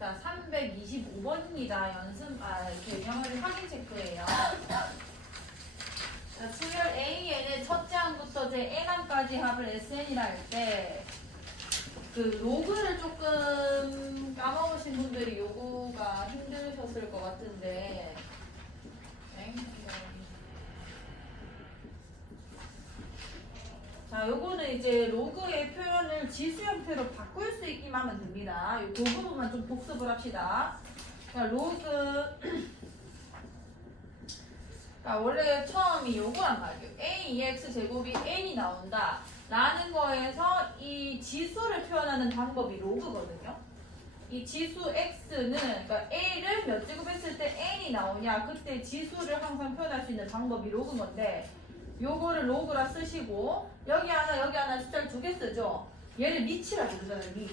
자, 325번입니다. 개념을 확인 체크예요. 자, 수열 A에는 첫째 항부터 제 N항까지 합을 SN이라 할 때, 그 로그를 조금 까먹으신 분들이 요거가 힘드셨을 것 같은데, 자, 요거는 이제 로그의 표현을 지수 형태로 바꿀 수 있기만 하면 됩니다. 그 부분만 좀 복습을 합시다. 자, 로그. 자, 원래 처음이 요거란 말이에요. ax 제곱이 n이 나온다. 라는 거에서 이 지수를 표현하는 방법이 로그거든요. 이 지수 x는, 그러니까 a를 몇 제곱 했을 때 n이 나오냐, 그때 지수를 항상 표현할 수 있는 방법이 로그인 건데, 요거를 로그라 쓰시고, 여기 하나 숫자를 2개 쓰죠. 얘를 밑이라 부르잖아요. 밑.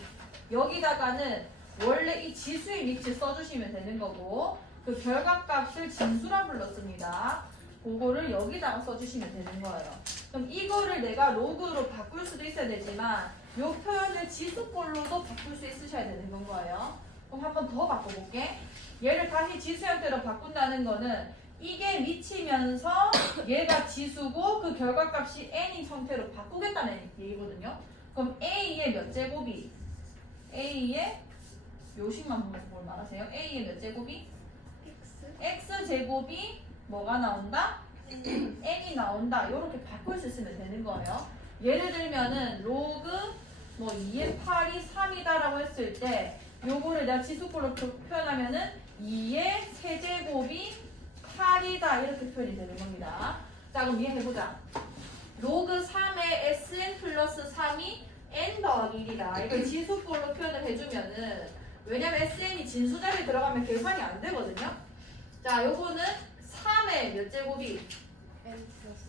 여기다가는 원래 이 지수의 밑을 써주시면 되는 거고, 그 결과값을 진수라 불렀습니다. 그거를 여기다가 써주시면 되는 거예요. 그럼 이거를 내가 로그로 바꿀 수도 있어야 되지만, 요 표현을 지수꼴로도 바꿀 수 있으셔야 되는 거예요. 그럼 한 번 더 바꿔볼게. 얘를 다시 지수 형태로 바꾼다는 거는 이게 미치면서 얘가 지수고 그 결과값이 n인 형태로 바꾸겠다는 얘기거든요. 그럼 a의 몇 제곱이? a의 요식만 보면서 뭘 말하세요? a의 몇 제곱이? x 제곱이 뭐가 나온다? n이 나온다. 이렇게 바꿀 수 있으면 되는 거예요. 예를 들면은 로그 뭐 2의 8이 3이다 라고 했을 때 요거를 내가 지수꼴로 표현하면은 2의 세제곱이 8이다 이렇게 표현이 되는 겁니다. 자, 그럼 이해해보자. 로그 3의 sn 플러스 3이 n 더하기 1이다. 이걸 지수꼴로 표현을 해주면은, 왜냐면 sn이 진수자리에 들어가면 계산이 안 되거든요. 자, 요거는 3의 몇 제곱이?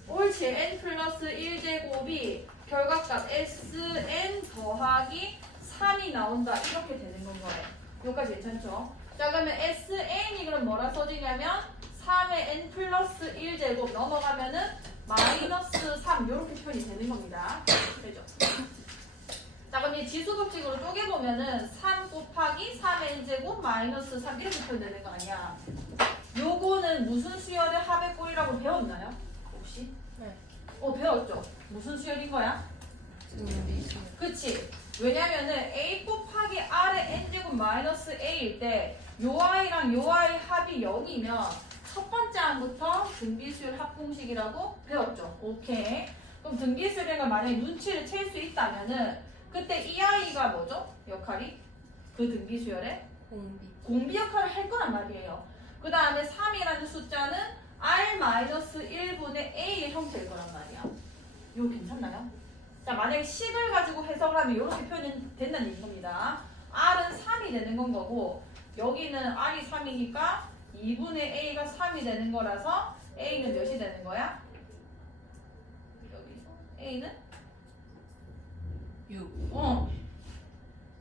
옳지. n 플러스 1제곱이 결과값 sn 더하기 3이 나온다. 이렇게 되는 건 거예요. 여기까지 괜찮죠? 자, 그러면 sn이 그럼 뭐라 써지냐면 3의 n 플러스 1제곱 넘어가면은 마이너스 3 이렇게 표현이 되는 겁니다. 되죠? 자, 그럼 이 지수 법칙으로 쪼개보면은 3 곱하기 3의 n제곱 마이너스 3 이렇게 표현되는 거 아니야? 요거는 무슨 수열의 합의 꼴이라고 배웠나요? 혹시? 네. 배웠죠? 무슨 수열인 거야? 그치? 왜냐면은 a 곱하기 r의 n제곱 마이너스 a일 때 요 i랑 요 i 합이 0이면 첫 번째 항부터 등비수열 합공식이라고 배웠죠. 오케이. 그럼 등비수열이가 만약에 눈치를 챌 수 있다면은 그때 이 아이가 뭐죠? 역할이? 그 등비수열의 공비 역할을 할 거란 말이에요. 그 다음에 3이라는 숫자는 r-1분의 a의 형태일 거란 말이야. 이거 괜찮나요? 자, 만약에 식을 가지고 해석을 하면 이렇게 표현이 된다는 얘기입니다. r은 3이 되는 건 거고, 여기는 r이 3이니까 2분의 a가 3이 되는 거라서 a는 몇이 되는 거야? 여기서 a는? 6.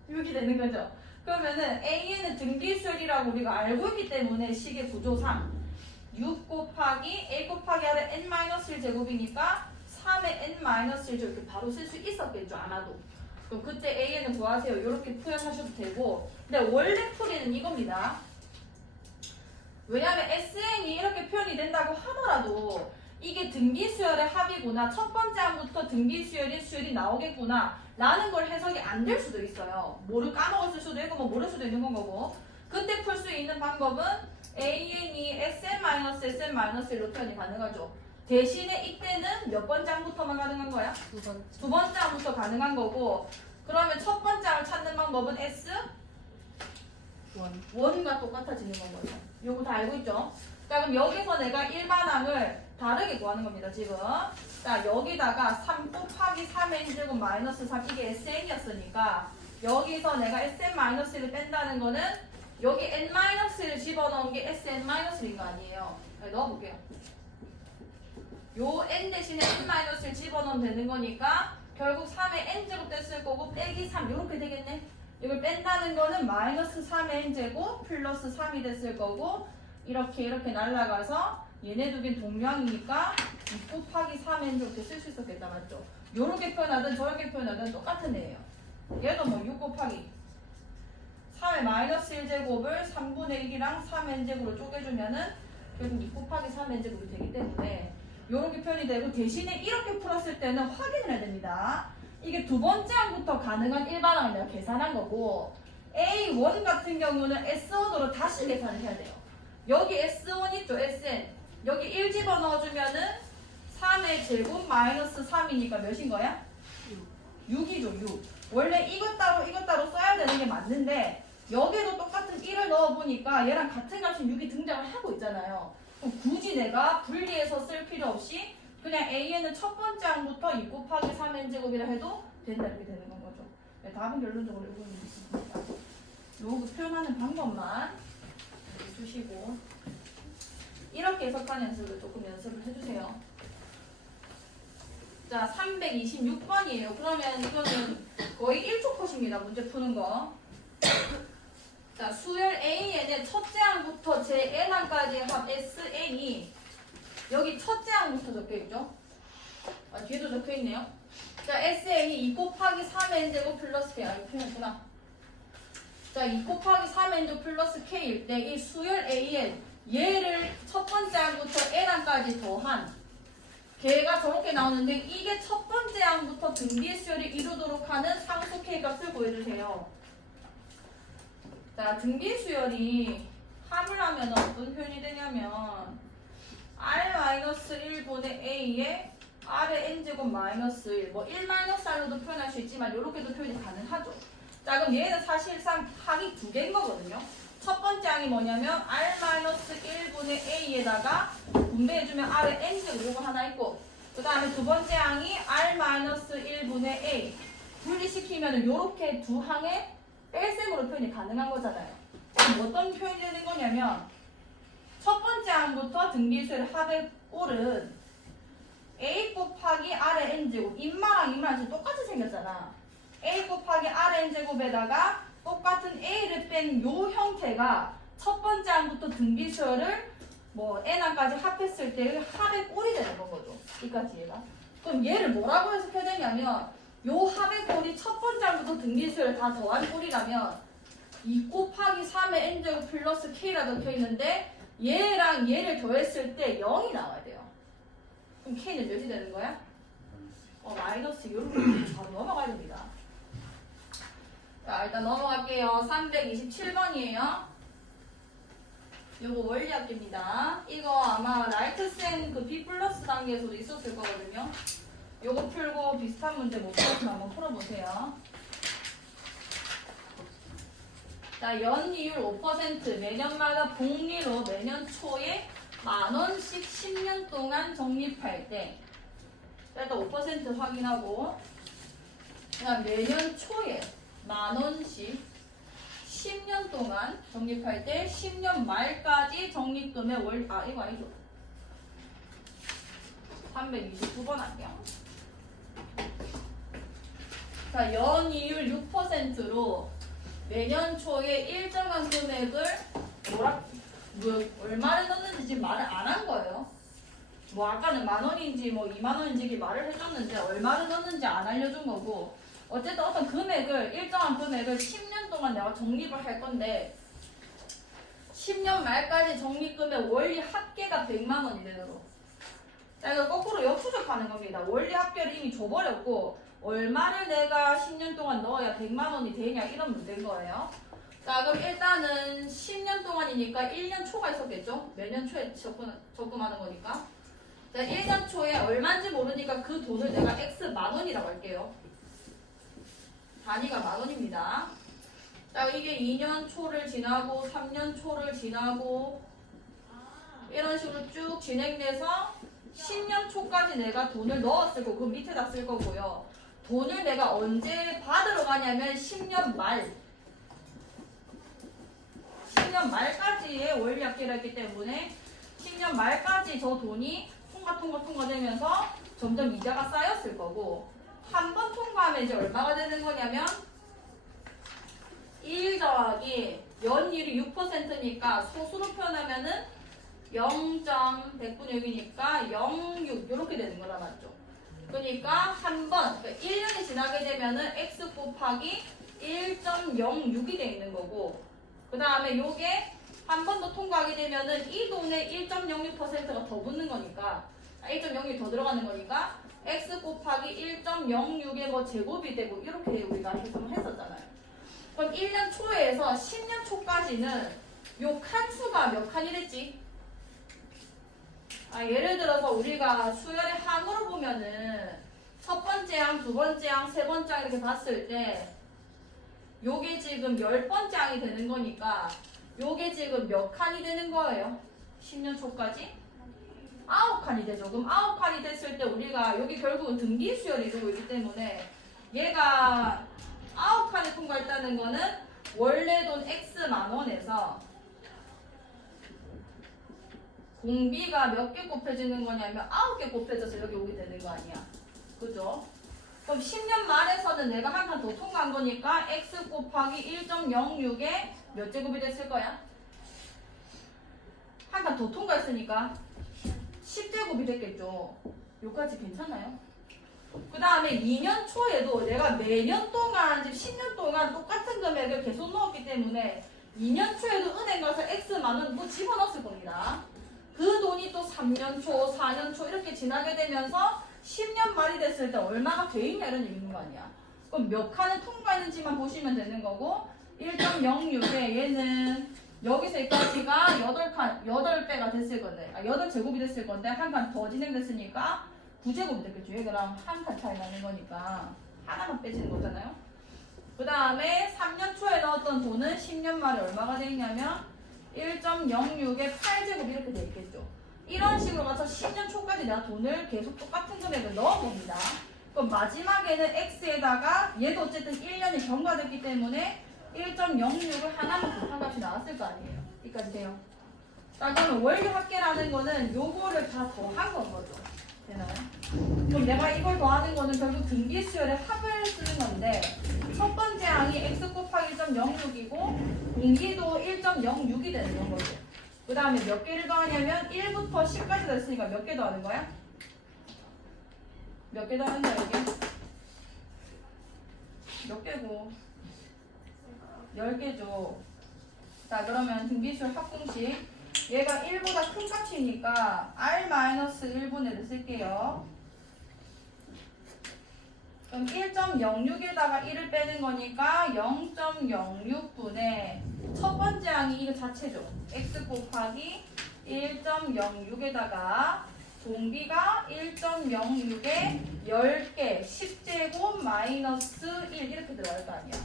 6이 되는 거죠. 그러면은 a는 등비수열이라고 우리가 알고 있기 때문에 식의 구조상 6 곱하기 a 곱하기 r의 n-1 제곱이니까 3의 n-1 제곱 이렇게 바로 쓸 수 있었겠죠. 아마도. 그럼 그때 a는 구하세요. 이렇게 표현하셔도 되고, 근데 원래 풀이는 이겁니다. 왜냐하면 SN이 이렇게 표현이 된다고 하더라도 이게 등비수열의 합이구나, 첫 번째 항부터 등비수열인 수열이 나오겠구나 라는 걸 해석이 안 될 수도 있어요. 뭐를 까먹었을 수도 있고 뭐 모를 수도 있는 건 거고, 그때 풀 수 있는 방법은 AN이 SN-SN-1로 표현이 가능하죠. 대신에 이때는 몇 번째 항부터만 가능한 거야? 두 번째 항부터 가능한 거고, 그러면 첫 번째 항을 찾는 방법은 S? 원과 똑같아지는 건 거죠. 요거 다 알고 있죠? 자, 그럼 여기서 내가 일반항을 다르게 구하는 겁니다, 지금. 자, 여기다가 3 곱하기 3n 제곱 마이너스 3, 이게 SN이었으니까 여기서 내가 SN-1을 뺀다는 거는 여기 n-를 집어넣은 게 SN-1인 거 아니에요. 네, 넣어볼게요. 요 n 대신에 n-를 집어넣으면 되는 거니까 결국 3의 n제곱 됐을 거고 빼기 3 이렇게 되겠네. 이걸 뺀다는 거는 마이너스 3의 n제곱 플러스 3이 됐을 거고, 이렇게 날아가서 얘네 두 개는 동량이니까 6 곱하기 3의 n제곱 이렇게 쓸 수 있었겠다. 맞죠? 요렇게 표현하든 저렇게 표현하든 똑같은 애예요. 얘도 뭐 6 곱하기 3의 3의 마이너스 1제곱을 3분의 1이랑 3n제곱으로 쪼개주면은 결국 2 곱하기 3n제곱이 되기 때문에 이렇게 표현이 되고 대신에 이렇게 풀었을 때는 확인을 해야 됩니다. 이게 두 번째 항부터 가능한 일반항을 내가 계산한 거고 A1 같은 경우는 S1으로 다시 계산을 해야 돼요. 여기 S1 있죠, SN. 여기 1 집어넣어주면은 3의 제곱 마이너스 3이니까 몇인 거야? 6이죠, 6. 원래 이것 따로 써야 되는 게 맞는데 여기도 똑같은 1을 넣어보니까 얘랑 같은 값인 6이 등장을 하고 있잖아요. 그럼 굳이 내가 분리해서 쓸 필요 없이 그냥 AN은 첫 번째 항부터 2 곱하기 3n제곱이라 해도 된다 이렇게 되는 건 거죠. 네, 답은 결론적으로 이거는 있습니다. 요거 표현하는 방법만 주시고 이렇게 해석하는 연습을 조금 연습을 해주세요. 자, 326번이에요. 그러면 이거는 거의 1초 컷입니다. 문제 푸는 거. 자, 수열 AN의 첫째 항부터 제 N항까지의 합 SN이 여기 첫째 항부터 적혀있죠? 아, 뒤에도 적혀있네요. 자, SN이 2 곱하기 3n제곱 플러스 K. 아, 이거 표현했구나. 자, 2 곱하기 3n제곱 플러스 K일 때 이 수열 AN 얘를 첫 번째 항부터 N항까지 더한 걔가 저렇게 나오는데 이게 첫 번째 항부터 등비의 수열을 이루도록 하는 상수 K 값을 구해주세요. 자, 등비의 수열이 합을 하면 어떤 표현이 되냐면 R-1분의 A에 R의 N제곱 마이너스 1 뭐 1-R로도 표현할 수 있지만 이렇게도 표현이 가능하죠. 자, 그럼 얘는 사실상 항이 두 개인 거거든요. 첫 번째 항이 뭐냐면 R-1분의 A에다가 분배해주면 R의 N제곱 이거 하나 있고 그 다음에 두 번째 항이 R-1분의 A 분리시키면 이렇게 두 항의 뺄셈으로 표현이 가능한 거잖아요. 그럼 어떤 표현이 되는 거냐면 첫 번째 항부터 등비수열 합의 꼴은 A 곱하기 R의 N제곱 인마랑 인마랑 똑같이 생겼잖아. A 곱하기 R의 N제곱에다가 똑같은 A를 뺀 요 형태가 첫 번째 항부터 등비수열을 뭐 N항까지 합했을 때의 합의 꼴이 되는 건 거죠. 여기까지 얘가. 그럼 얘를 뭐라고 해석해야 되냐면 요 합의 꼴이 첫 번째 항부터 등비수열 다 더한 꼴이라면 2 곱하기 3의 n제곱 플러스 k라 적혀있는데 얘랑 얘를 더했을 때 0이 나와야 돼요. 그럼 k는 몇이 되는 거야? 마이너스 요렇게 바로 넘어가야 됩니다. 자, 일단 넘어갈게요. 327번이에요. 요거 원리학계입니다. 이거 아마 라이트쌤 그 B 플러스 단계에서도 있었을 거거든요. 요거 풀고 비슷한 문제 못 풀었으면 한번 풀어보세요. 자, 연이율 5% 매년마다 복리로 매년 초에 10,000원씩 10년 동안 적립할 때 일단 5% 확인하고 그다음 매년 초에 10,000원씩 10년 동안 적립할 때 10년 말까지 적립금의 이거 아니죠. 329번 할게요. 자, 연이율 6%로 매년 초에 일정한 금액을 얼마를 넣는지 지금 말을 안 한 거예요. 뭐 아까는 10,000원인지 뭐 20,000원인지 말을 해줬는데 얼마를 넣는지 안 알려준 거고 어쨌든 어떤 금액을 일정한 금액을 10년 동안 내가 적립을 할 건데 10년 말까지 적립금의 원리 합계가 100만 원이 되도록 자, 이거 거꾸로 역추적하는 겁니다. 원리 합계를 이미 줘버렸고 얼마를 내가 10년 동안 넣어야 100만 원이 되냐 이런 문제인 거예요. 자, 그럼 일단은 10년 동안이니까 1년 초가 있었겠죠? 매년 초에 적금하는 거니까. 자, 1년 초에 얼마인지 모르니까 그 돈을 내가 X 10,000원이라고 할게요. 단위가 10,000원입니다. 자, 이게 2년 초를 지나고 3년 초를 지나고 이런 식으로 쭉 진행돼서 10년 초까지 내가 돈을 넣었을 거고 그 밑에다 쓸 거고요. 돈을 내가 언제 받으러 가냐면 10년 말까지의 원리 합계를 했기 때문에 10년 말까지 저 돈이 통과되면서 점점 이자가 쌓였을 거고 한 번 통과하면 이제 얼마가 되는 거냐면 1 더하기 연이율이 6%니까 소수로 표현하면은 0.100분의 6이니까 0.6 이렇게 되는 거라 맞죠? 그러니까 한 번, 그러니까 1년이 지나게 되면은 x 곱하기 1.06이 돼 있는 거고 그 다음에 요게 한 번 더 통과하게 되면은 이 돈에 1.06%가 더 붙는 거니까 1.06이 더 들어가는 거니까 x 곱하기 1.06의 뭐 제곱이 되고 이렇게 우리가 해석을 했었잖아요. 그럼 1년 초에서 10년 초까지는 요 칸수가 몇 칸이랬지? 예를 들어서 우리가 수열의 항으로 보면은 첫 번째 항, 두 번째 항, 세 번째 항 이렇게 봤을 때 요게 지금 10번째 항이 되는 거니까 요게 지금 몇 칸이 되는 거예요? 10년 초까지? 9칸이 되죠. 그럼 9칸이 됐을 때 우리가 여기 결국은 등기 수열이 되고 있기 때문에 얘가 9칸이 통과했다는 거는 원래 돈 X만 원에서 공비가 몇 개 곱해지는 거냐면 9개 곱해져서 여기 오게 되는 거 아니야. 그죠? 그럼 10년 말에서는 내가 한 칸 더 통과한 거니까 X 곱하기 1.06에 몇 제곱이 됐을 거야? 한 칸 더 통과했으니까 10제곱이 됐겠죠. 여기까지 괜찮아요? 그 다음에 2년 초에도 내가 매년 동안, 10년 동안 똑같은 금액을 계속 넣었기 때문에 2년 초에도 은행 가서 X만 원 또 집어넣었을 겁니다. 그 돈이 또 3년 초, 4년 초 이렇게 지나게 되면서 10년 말이 됐을 때 얼마가 돼 있냐 이런 얘기인 거 아니야. 그럼 몇 칸을 통과했는지만 보시면 되는 거고 1.06에 얘는 여기서 여기까지가 8칸, 8배가 됐을 건데 8제곱이 됐을 건데 한 칸 더 진행됐으니까 9제곱이 됐겠죠. 얘랑 한 칸 차이 나는 거니까 하나만 빼지는 거잖아요. 그 다음에 3년 초에 넣었던 돈은 10년 말에 얼마가 돼 있냐면 1.06에 8제곱 이렇게 돼 있겠죠. 이런 식으로 가서 10년 초까지 내가 돈을 계속 똑같은 금액을 넣어봅니다. 그럼 마지막에는 X에다가 얘도 어쨌든 1년이 경과됐기 때문에 1.06을 하나만 곱한 값이 나왔을 거 아니에요. 여기까지 돼요. 자, 그러면 원리 합계라는 거는 요거를 다 더한 건 거죠. 되나요? 그럼 내가 이걸 더하는 거는 결국 등기 수열의 합을 쓰는 건데 첫 번째 항이 x 곱하기 1.06이고 공기도 1.06이 되는 거죠. 그 다음에 몇 개를 더하냐면 1부터 10까지 됐으니까 몇 개 더하는 거야? 몇 개 더하는 거야 이게? 몇 개고? 10개죠. 자, 그러면 등기수열 합공식 얘가 1보다 큰 값이니까 R-1분의를 쓸게요. 그럼 1.06에다가 1을 빼는 거니까 0.06분의 첫 번째 항이 이거 자체죠. x 곱하기 1.06에다가 공비가 1.06에 10개 10제곱 마이너스 1 이렇게 들어갈 거 아니야.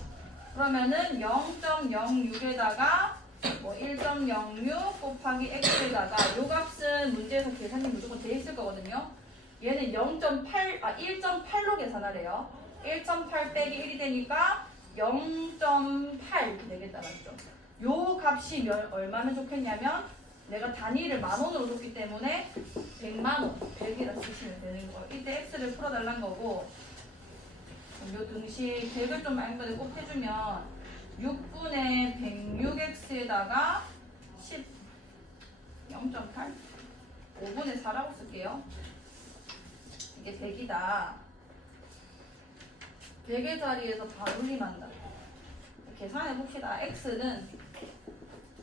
그러면은 0.06에다가 뭐 1.06 곱하기 x에다가 요 값은 문제에서 계산이 무조건 돼 있을 거거든요. 얘는 1.8로 계산하래요. 1.8 빼기 1이 되니까 0.8 이렇게 되겠다 맞죠? 요 값이 얼마면 좋겠냐면 내가 단위를 만원으로 줬기 때문에 100만원 100이라 쓰시면 되는 거예요. 이때 x를 풀어달란 거고 요 등식 100을 좀 많이 곱해주면 6분의 106x에다가 10 0.8 5분의 4라고 쓸게요. 이게 100이다. 100의 자리에서 반올림한다. 계산해 봅시다. x는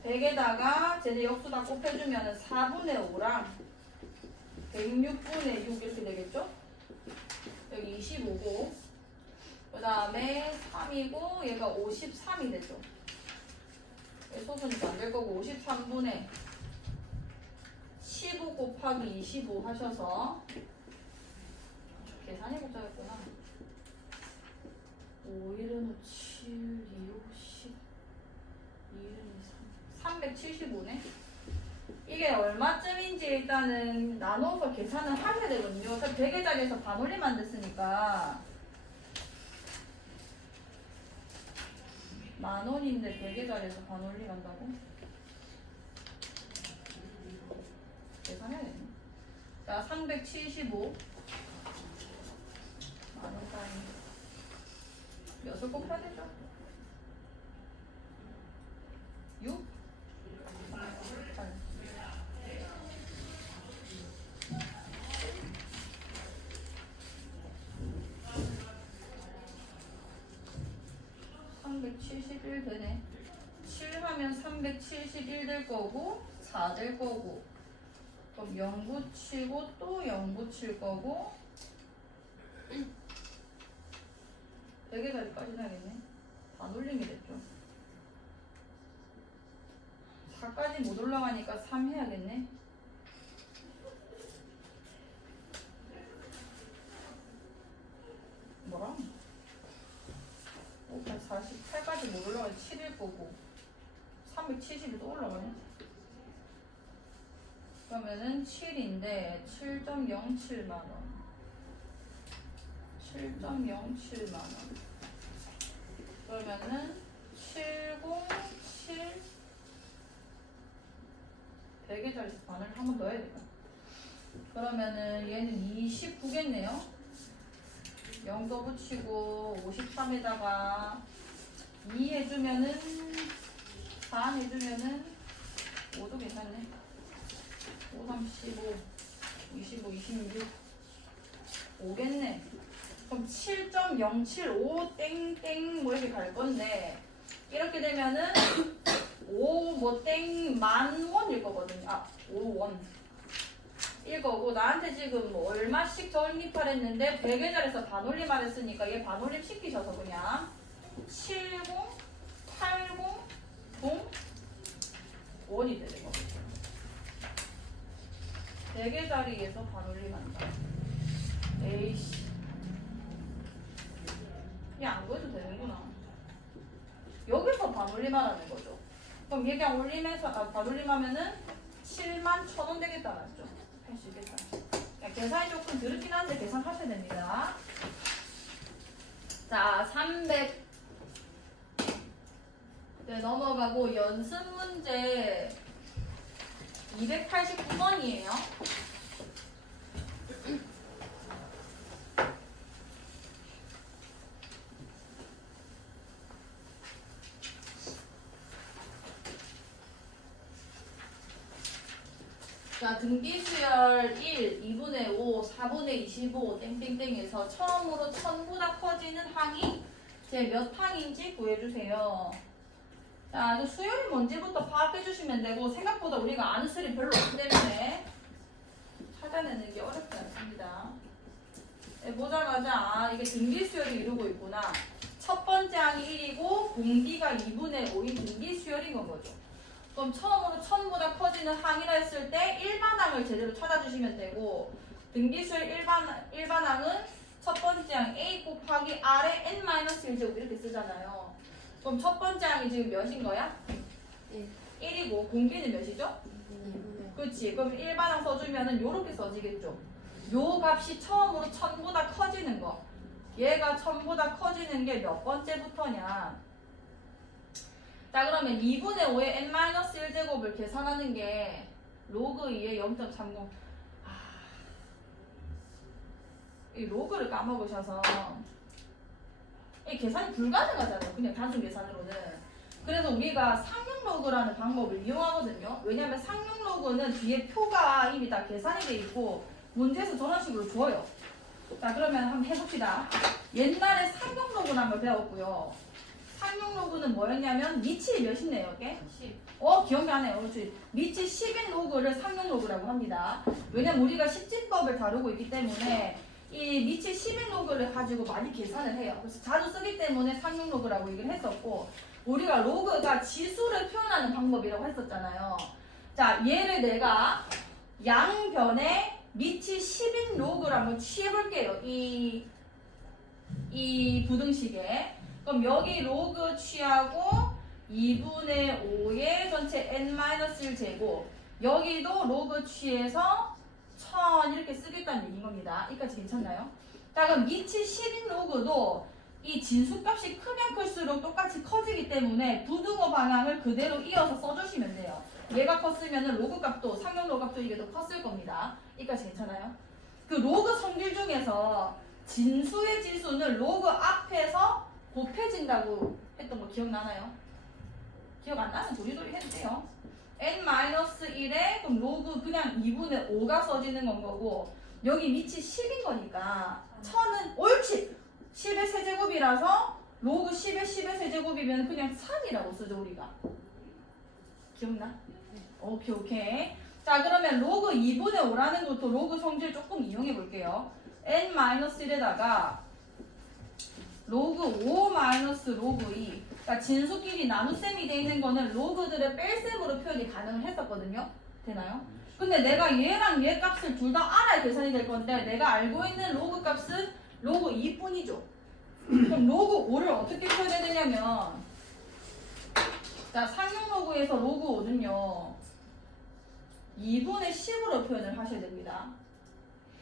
100에다가 쟤네 역수 다 곱해주면 4분의 5랑 106분의 6 이렇게 되겠죠? 여기 25고 그 다음에 3이고 얘가 53이 되죠. 소수니까 안 될 거고 53분의 15 곱하기 25 하셔서 계산해보자겠구나. 5, 1은 5, 7, 2, 5, 10 2는 375네. 이게 얼마쯤인지 일단은 나눠서 계산을 하게 되거든요. 100의 자리에서 반올림만 됐으니까 10,000원인데 100의 자리에서 반올림 한다고? 계산해야겠네. 자, 375 만원 따위 몇을 꼭 해야 되죠? 6? 371 되네. 7 하면 하면 371 될 거고 4 될 거고 그럼 0 붙이고 또 0 붙일 거고 100의 자리까지 나겠네. 반올림이 됐죠. 4까지 못 올라가니까 3 해야겠네. 뭐라? 48까지 못 올라가면 7일 거고 370이 또 올라가네. 그러면은 7인데 7.07만원 7.07만원 그러면은 707 100의 자리에서 반을 한 번 넣어야 되겠다. 그러면은 얘는 29겠네요. 0 더 붙이고 53에다가 2 해주면은 4 해주면은 5도 괜찮네. 5, 3, 15, 25, 26 5겠네. 그럼 7.075 땡땡 뭐 이렇게 갈 건데 이렇게 되면은 5 뭐 땡 만원일 거거든요. 아 5원 일 거고 나한테 지금 뭐 얼마씩 적립할 했는데 100의 자리에서 반올림을 했으니까 얘 반올림 시키셔서 그냥 70, 80, 0 원이 되는 거거든요. 100의 자리에서 반올림한다. 에이씨 그냥 안 구해도 되는구나. 여기서 반올림하라는 거죠. 그럼 얘 그냥 올림해서 반올림하면은 71,000원 되겠다 맞죠? 할 수 있겠다. 계산이 조금 드럽긴 한데 계산하셔야 됩니다. 자 300 네, 넘어가고 연습 문제 289번이에요. 자, 등비수열 1, 2분의 5, 4분의 25, 땡땡땡에서 처음으로 1000보다 커지는 항이 제 몇 항인지 구해주세요. 자, 그 수열이 뭔지부터 파악해주시면 되고 생각보다 우리가 아는 수열이 별로 없기 때문에 찾아내는 게 어렵지 않습니다. 네, 보자마자 아, 이게 등비수열이 이루고 있구나. 첫 번째 항이 1이고 공비가 2분의 5인 등비수열인 건 거죠. 그럼 처음으로 1000보다 커지는 항이라 했을 때 일반항을 제대로 찾아주시면 되고 등비수열 일반항은 첫 번째 항 A 곱하기 R의 n-1제곱 이렇게 쓰잖아요. 그럼 첫 번째 항이 지금 몇인 거야? 1이고 공비는 몇이죠? 그렇지. 그럼 일반항 써주면은 요렇게 써지겠죠. 요 값이 처음으로 1000보다 커지는 거. 얘가 1000보다 커지는 게 몇 번째부터냐? 자 그러면 2분의 5의 n-1제곱을 계산하는 게 로그 2의 0.30 이 로그를 까먹으셔서 이 계산이 불가능하잖아요. 그냥 단순 계산으로는. 그래서 우리가 상용 로그라는 방법을 이용하거든요. 왜냐하면 상용 로그는 뒤에 표가 이미 다 계산이 돼 있고 문제에서 저런 식으로 줘요. 자 그러면 한번 해봅시다. 옛날에 상용 로그라는 걸 배웠고요. 상용 로그는 뭐였냐면 미치 몇이네요, 이게? 10. 기억나네요. 그렇지. 미치 10인 로그를 상용 로그라고 합니다. 왜냐면 우리가 십진법을 다루고 있기 때문에 이 미치 10인 로그를 가지고 많이 계산을 해요. 그래서 자주 쓰기 때문에 상용 로그라고 얘기를 했었고 우리가 로그가 지수를 표현하는 방법이라고 했었잖아요. 자, 얘를 내가 양변에 미치 10인 로그를 한번 취해볼게요. 이 부등식에. 그럼 여기 로그 취하고 2분의 5의 전체 n-1제곱 여기도 로그 취해서 1000 이렇게 쓰겠다는 얘기인 겁니다. 여기까지 괜찮나요? 자 그럼 미치 10인 로그도 이 진수값이 크면 클수록 똑같이 커지기 때문에 부등호 방향을 그대로 이어서 써주시면 돼요. 얘가 컸으면 로그 값도 상용 로그 값도 이게 더 컸을 겁니다. 여기까지 괜찮아요? 그 로그 성질 중에서 진수의 지수는 로그 앞에서 곱해진다고 했던 거 기억나나요? 기억 안 나면 도리도리 해도 돼요. n-1에 그럼 로그 그냥 2분의 5가 써지는 건 거고 여기 미치 10인 거니까 1000은 옳지! 10의 세제곱이라서 로그 10의 10의 세제곱이면 그냥 3이라고 쓰죠 우리가. 기억나? 오케이 오케이. 자 그러면 로그 2분의 5라는 것도 로그 성질 조금 이용해 볼게요. n-1에다가 로그 5 마이너스 로그 2. 그러니까 진수끼리 나눗셈이 돼 있는 거는 로그들의 뺄셈으로 표현이 가능을 했었거든요. 되나요? 근데 내가 얘랑 얘 값을 둘 다 알아야 계산이 될 건데 내가 알고 있는 로그 값은 로그 2뿐이죠. 그럼 로그 5를 어떻게 표현해야 되냐면 자 상용 로그에서 로그 5는요 2분의 10으로 표현을 하셔야 됩니다.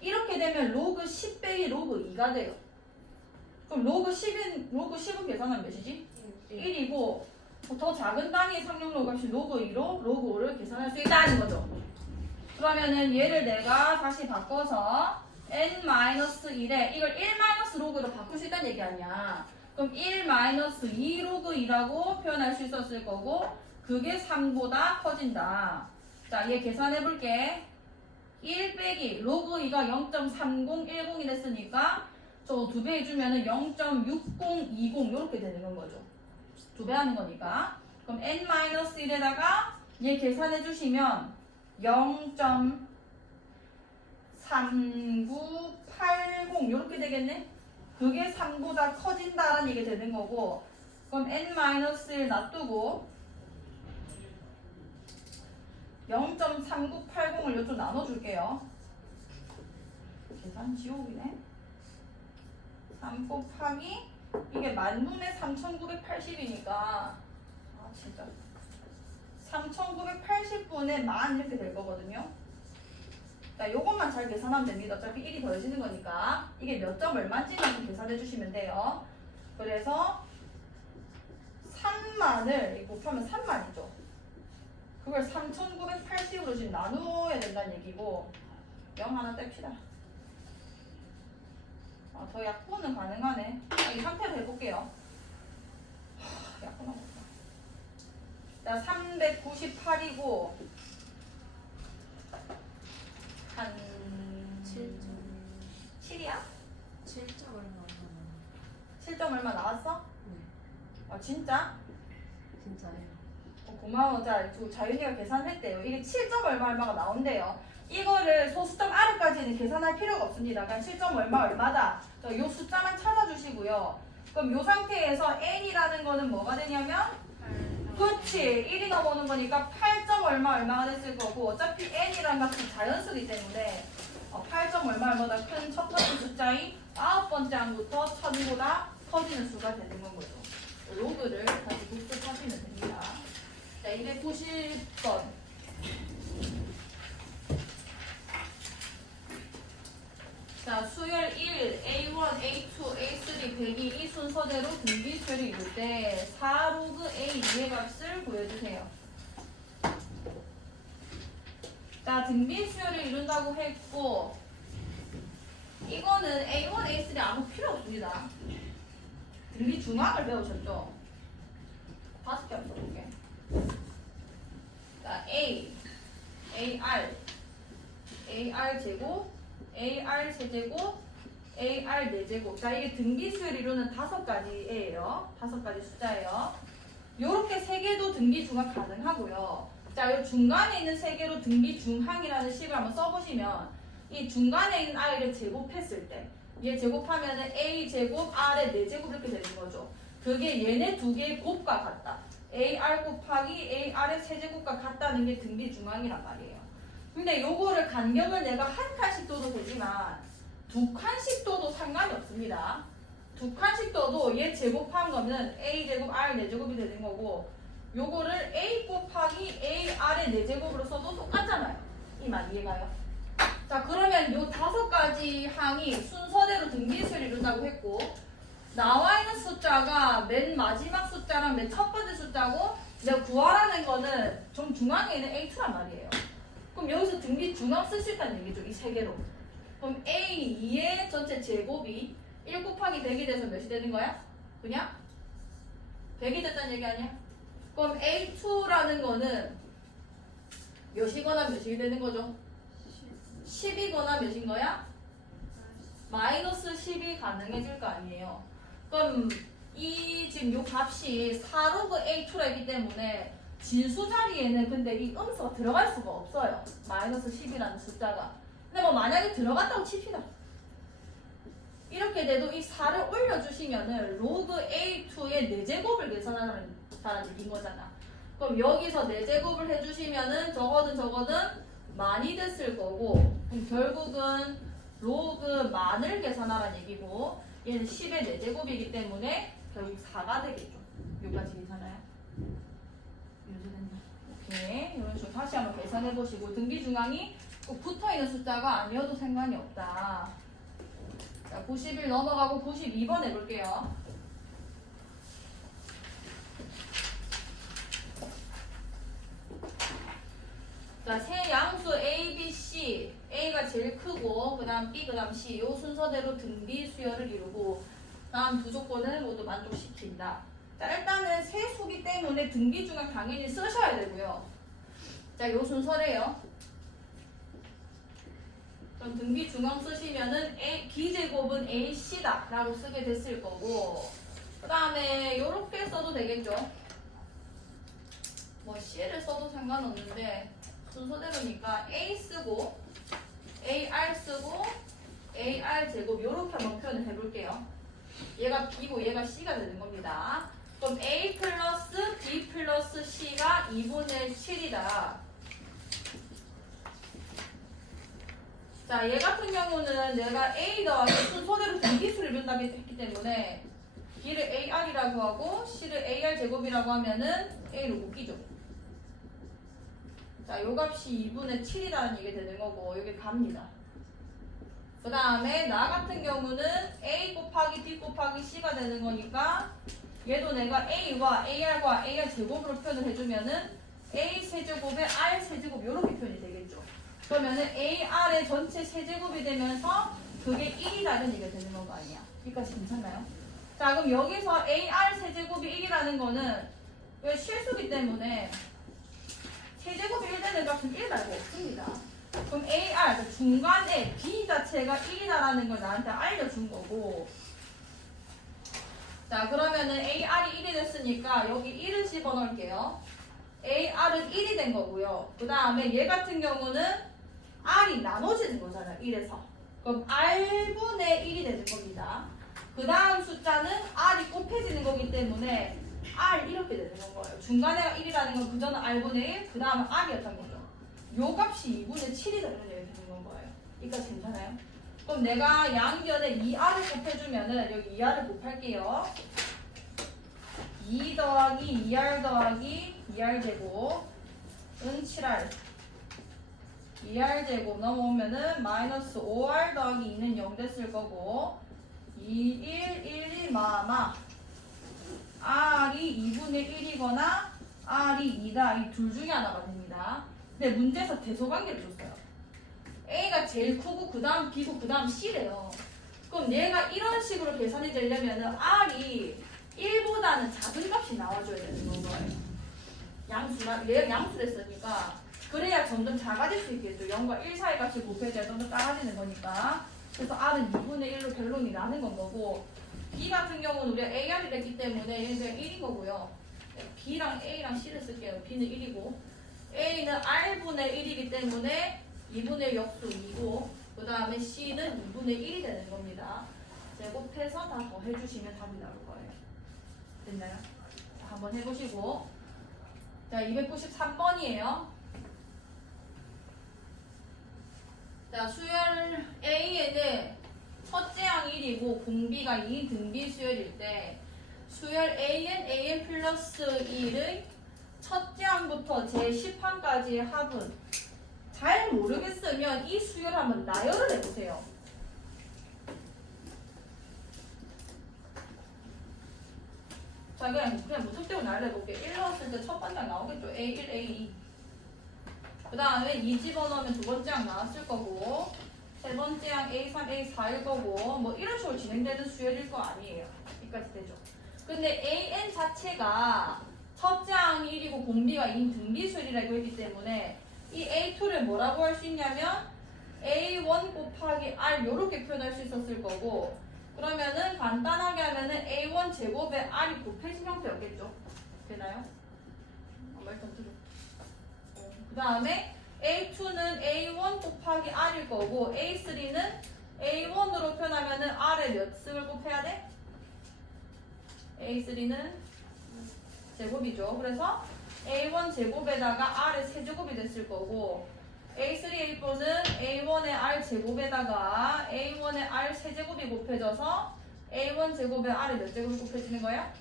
이렇게 되면 로그 10 빼기 로그 2가 돼요. 그럼 로그 10은 계산하면 몇이지? 1이고 더 작은 단위 상용 로그 값이 로그 2로 로그 5를 계산할 수 있다는 거죠. 그러면은 얘를 내가 다시 바꿔서 n-1에 이걸 1- 로그로 바꿀 수 있다는 얘기 아니야. 그럼 1-2 로그 2라고 표현할 수 있었을 거고 그게 3보다 커진다. 자, 얘 계산해 볼게. 1 빼기 로그 2가 0.3010이 됐으니까 저 2배 해주면은 0.6020 이렇게 되는 건 거죠. 2배 하는 거니까. 그럼 n-1에다가 얘 계산해 주시면 0.3980 이렇게 되겠네? 그게 3보다 커진다라는 얘기 되는 거고 그럼 n-1 놔두고 0.3980을 이쪽 나눠줄게요. 계산 지옥이네. 3 곱하기 이게 만분의 3980이니까 아 진짜 3980분의 만 이렇게 될 거거든요. 자, 요것만 잘 계산하면 됩니다. 어차피 1이 더해지는 거니까 이게 몇 점 얼마인지만 계산해 주시면 돼요. 그래서 3만을 곱하면 3만이죠. 그걸 3980으로 지금 나누어야 된다는 얘기고 0 하나 뗍시다. 아, 더 약분은 가능하네. 이 상태로 해볼게요. 약분하고 자, 398이고 한 7이야? 7점 얼마 7점 얼마 나왔어? 네. 아 진짜? 진짜예요. 고마워. 자, 자윤이가 계산했대요. 이게 7점 얼마가 나온대요. 이거를 소수점 아래까지는 계산할 필요가 없습니다. 그냥 7점 얼마다 이 숫자만 찾아주시고요. 그럼 이 상태에서 n이라는 거는 뭐가 되냐면 그렇지 1이 넘어오는 거니까 8점 얼마가 됐을 거고 어차피 n이라는 값은 자연수기 때문에 8점 얼마보다 큰 첫 번째 숫자인 9번째 항부터 1000보다 커지는 수가 되는 건 거죠. 로그를 다시 복습하시면 됩니다. 자, 290번. 자, 수열 1, A1, A2, A3, 102 이 순서대로 등비수열을 이룰 때 4로그 A2의 값을 구해주세요. 자, 등비수열을 이룬다고 했고 이거는 A1, A3 아무 필요 없습니다. 등비 중앙을 배우셨죠? 5개 한번 써볼게. 자, A, AR, AR 제곱, AR 세제곱, AR 4제곱. 자, 이게 등비수열 이루는 5가지예요. 5가지 숫자예요. 요렇게 3개도 등비 중항 가능하고요. 자, 요 중간에 있는 3개로 등비 중항이라는 식을 한번 써보시면 이 중간에 있는 R을 제곱했을 때 얘 제곱하면은 A 제곱, R의 4제곱 이렇게 되는 거죠. 그게 얘네 두 개의 곱과 같다. AR 곱하기 AR의 세제곱과 같다는 게 등비 중항이란 말이에요. 근데 요거를 간격을 내가 한 칸씩 둬도 되지만 2칸씩 둬도 상관이 없습니다. 2칸씩 둬도 얘 제곱한 거는 A 제곱, R 4제곱이 되는 거고 요거를 A 곱하기 AR의 4제곱으로 써도 똑같잖아요. 이 말 이해가요? 자, 그러면 요 5가지 항이 순서대로 등비수를 이룬다고 했고 나와 있는 숫자가 맨 마지막 숫자랑 맨 첫 번째 숫자고 내가 구하라는 거는 좀 중앙에 있는 A2란 말이에요. 그럼 여기서 등비 중앙 쓸 수 있다는 얘기죠. 이 3개로. 그럼 A2의 전체 제곱이 1 곱하기 100이 돼서 몇이 되는 거야? 그냥 100이 됐다는 얘기 아니야? 그럼 A2라는 거는 몇이거나 몇이 되는 거죠? 10이거나 몇인 거야? 마이너스 10이 가능해질 거 아니에요. 그럼 이 지금 요 값이 4로그 A2라 했기 때문에 진수 자리에는 근데 이 음수가 들어갈 수가 없어요. 마이너스 10이라는 숫자가. 근데 뭐 만약에 들어갔다고 칩시다. 이렇게 돼도 이 4를 올려주시면은 로그 A2의 4제곱을 계산하는 얘기인 거잖아. 그럼 여기서 4제곱을 해주시면은 적어든 많이 됐을 거고, 그럼 결국은 로그 만을 계산하라는 얘기고, 얘는 10의 4제곱이기 때문에 결국 4가 되겠죠. 여기까지 괜찮아요? 오케이. 이런 식으로 다시 한번 계산해 보시고, 등비 중앙이 꼭 붙어 있는 숫자가 아니어도 상관이 없다. 자, 91 넘어가고 92번 해볼게요. 자, 세 양수 A, B, C. A가 제일 크고, 그 다음 B, 그 다음 C. 요 순서대로 등비 수열을 이루고, 다음 두 조건을 모두 만족시킨다. 자, 일단은 세 수기 때문에 등비 중앙 당연히 쓰셔야 되고요. 자, 요 순서래요. 그럼 등비 중앙 쓰시면은 B제곱은 AC다 라고 쓰게 됐을 거고, 그 다음에 요렇게 써도 되겠죠. 뭐 C를 써도 상관없는데 순서대로니까 A 쓰고 AR 쓰고 AR 제곱 요렇게 한번 표현을 해볼게요. 얘가 B고 얘가 C가 되는 겁니다. 그럼 A 플러스 B 플러스 C가 2분의 7이다. 자, 얘 같은 경우는 내가 A 더하기 순서대로 등기수를 이룬다고 했기 때문에 B를 AR이라고 하고 C를 AR 제곱이라고 하면은 A로 묶이죠. 자, 요 값이 2분의 7이라는 얘기 되는 거고 여기 갑니다. 그 다음에 나 같은 경우는 A 곱하기 B 곱하기 C가 되는 거니까 얘도 내가 A와 AR과 AR 제곱으로 표현을 해주면은 A 세제곱에 R 세제곱 이렇게 표현이 되겠죠. 그러면은 AR의 전체 세제곱이 되면서 그게 1이라는 얘기가 되는 거 아니야. 여기까지 괜찮나요? 자, 그럼 여기서 AR 세제곱이 1이라는 거는 왜 실수기 때문에 세제곱이 1 되는 값은 1 말고 없습니다. 그럼 AR, 중간에 B 자체가 1이다라는 걸 나한테 알려준 거고, 자, 그러면은 AR이 1이 됐으니까 여기 1을 집어넣을게요. AR은 1이 된 거고요. 그 다음에 얘 같은 경우는 R이 나눠지는 거잖아요. 1에서. 그럼 R분의 1이 되는 겁니다. 그 다음 숫자는 R이 곱해지는 거기 때문에 R 이렇게 되는 거예요. 중간에가 1이라는 건 그전은 R분의 1, 그 다음은 R이었던 거죠. 요 값이 2분의 7이 되는 얘기 되는 거예요. 여기까지 괜찮아요? 그럼 내가 양변에 2R을 곱해주면은 여기 2R을 곱할게요. 2 더하기 2R 더하기 2R 제곱 은 7R 2R 제곱 넘어오면은 마이너스 5R 더하기 2는 0 됐을 거고 2, 1, 1, 2 마마 R이 2분의 1이거나 R이 2다. 이 둘 중에 하나가 됩니다. 근데 문제에서 대소관계를 줬어요. A가 제일 크고 그 다음 B고 그 다음 C래요. 그럼 얘가 이런 식으로 계산이 되려면은 R이 1보다는 작은 값이 나와줘야 되는 거예요. 얘가 양수를 했으니까 그래야 점점 작아질 수 있겠죠. 0과 1 사이 값이 곱해져야 점점 작아지는 거니까. 그래서 R은 2분의 1로 결론이 나는 건 거고, B 같은 경우는 우리가 AR이 됐기 때문에 얘는 그냥 1인 거고요. B랑 A랑 C를 쓸게요. B는 1이고 A는 R분의 1이기 때문에 2분의 1 역수 2고 그 다음에 C는 2분의 1이 되는 겁니다. 제곱해서 다 더해주시면 답이 나올 거예요. 됐나요? 자, 한번 해보시고. 자, 293번이에요. 자, 수열 A에는 첫째 항 1이고 공비가 2인 등비 수열일 때 수열 AN 플러스 1의 첫째 항부터 제 10항까지의 합은 잘 모르겠으면 이 수열 한번 나열을 해보세요. 자, 그냥 무턱대고 나열을 해볼게요. 1 넣었을 때 첫 번째 항 나오겠죠. A1, A2. 그 다음에 2 집어넣으면 두 번째 항 나왔을 거고, 세 번째 항 A3, A4일 거고, 뭐 이런 식으로 진행되는 수열일 거 아니에요. 여기까지 되죠. 근데 AN 자체가 첫째 항이 1이고 공비가 2인 등비 수열이라고 했기 때문에 이 A2를 뭐라고 할 수 있냐면 A1 곱하기 R 이렇게 표현할 수 있었을 거고, 그러면은 간단하게 하면은 A1 제곱에 R이 곱해진 형태였겠죠. 되나요? 말좀 들어. 그 다음에 A2는 A1 곱하기 R일 거고 A3는 A1으로 표현하면은 R에 몇 승을 곱해야 돼? A3는 제곱이죠. 그래서 A1 제곱에다가 R의 세제곱이 됐을 거고 A3, A4는 A1의 R 제곱에다가 A1의 R 세제곱이 곱해져서 A1 제곱에 R의 몇 제곱이 곱해지는 거야?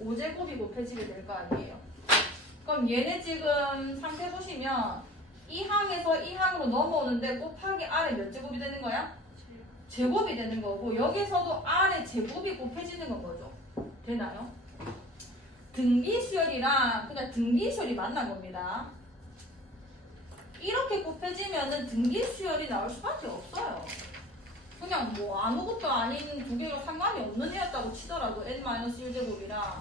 5제곱이 곱해지게 될 거 아니에요. 그럼 얘네 지금 상태 보시면 이 항에서 이 항으로 넘어오는데 곱하기 R의 몇 제곱이 되는 거야? 제곱이 되는 거고 여기서도 R의 제곱이 곱해지는 건 거죠. 되나요? 등비수열이랑 그냥 등비수열이 만난 겁니다. 이렇게 곱해지면은 등비수열이 나올 수밖에 없어요. 그냥 뭐 아무것도 아닌 두 개가 상관이 없는 애였다고 치더라도 n-1제곱이랑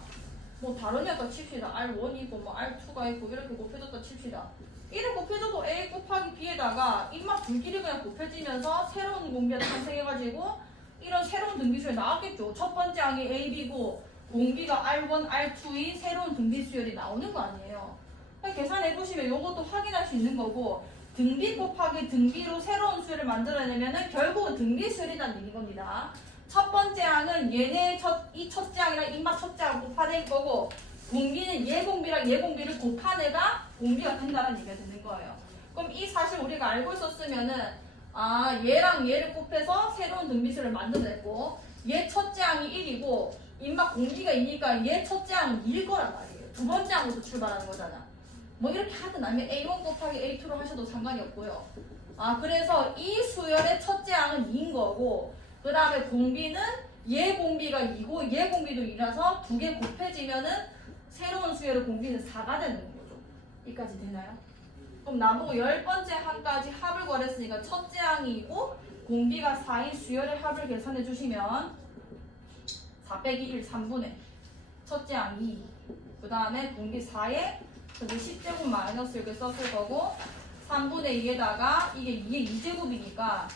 뭐 다른 애였다 칩시다. R1이 있고 뭐 R2가 있고 이렇게 곱해졌다 칩시다. 이렇게 곱해져도 A 곱하기 B에다가 입맛 둘끼리 그냥 곱해지면서 새로운 공비가 탄생해가지고 이런 새로운 등비수열이 나왔겠죠. 첫 번째 항이 A, B고 공비가 R1, R2인 새로운 등비수열이 나오는 거 아니에요. 계산해보시면 이것도 확인할 수 있는 거고 등비 곱하기 등비로 새로운 수열을 만들어내면은 결국은 등비수열이라는 얘기인 겁니다. 첫 번째 항은 얘네 이 첫째 항이랑 입맛 첫째 항 곱하낼 거고 공비는 얘 공비랑 얘 공비를 곱하내가 공비가 된다는 얘기가 되는 거예요. 그럼 이 사실 우리가 알고 있었으면은 얘랑 얘를 곱해서 새로운 등비수를 만들어냈고 얘 첫째 항이 1이고 입맛 공비가 2니까 얘 첫째 항은 2일 거란 말이에요. 두 번째 항부터 출발하는 거잖아. 뭐 이렇게 하든 아니면 A1 곱하기 A2로 하셔도 상관이 없고요. 그래서 이 수열의 첫째 항은 2인 거고 그 다음에 공비는 얘 공비가 2고 얘 공비도 2라서 두 개 곱해지면은 새로운 수열의 공비는 4가 되는 거죠. 여기까지 되나요? 그럼 나보고 10번째 항까지 합을 구하랬으니까 첫째 항이 2고 공비가 4인 수열의 합을 계산해 주시면 4 빼기 1, 3분의 첫째 항 2, 그 다음에 공비 4에 저기 10제곱 마이너스 이렇게 썼을 거고 3분의 2에다가 이게 2의 2제곱이니까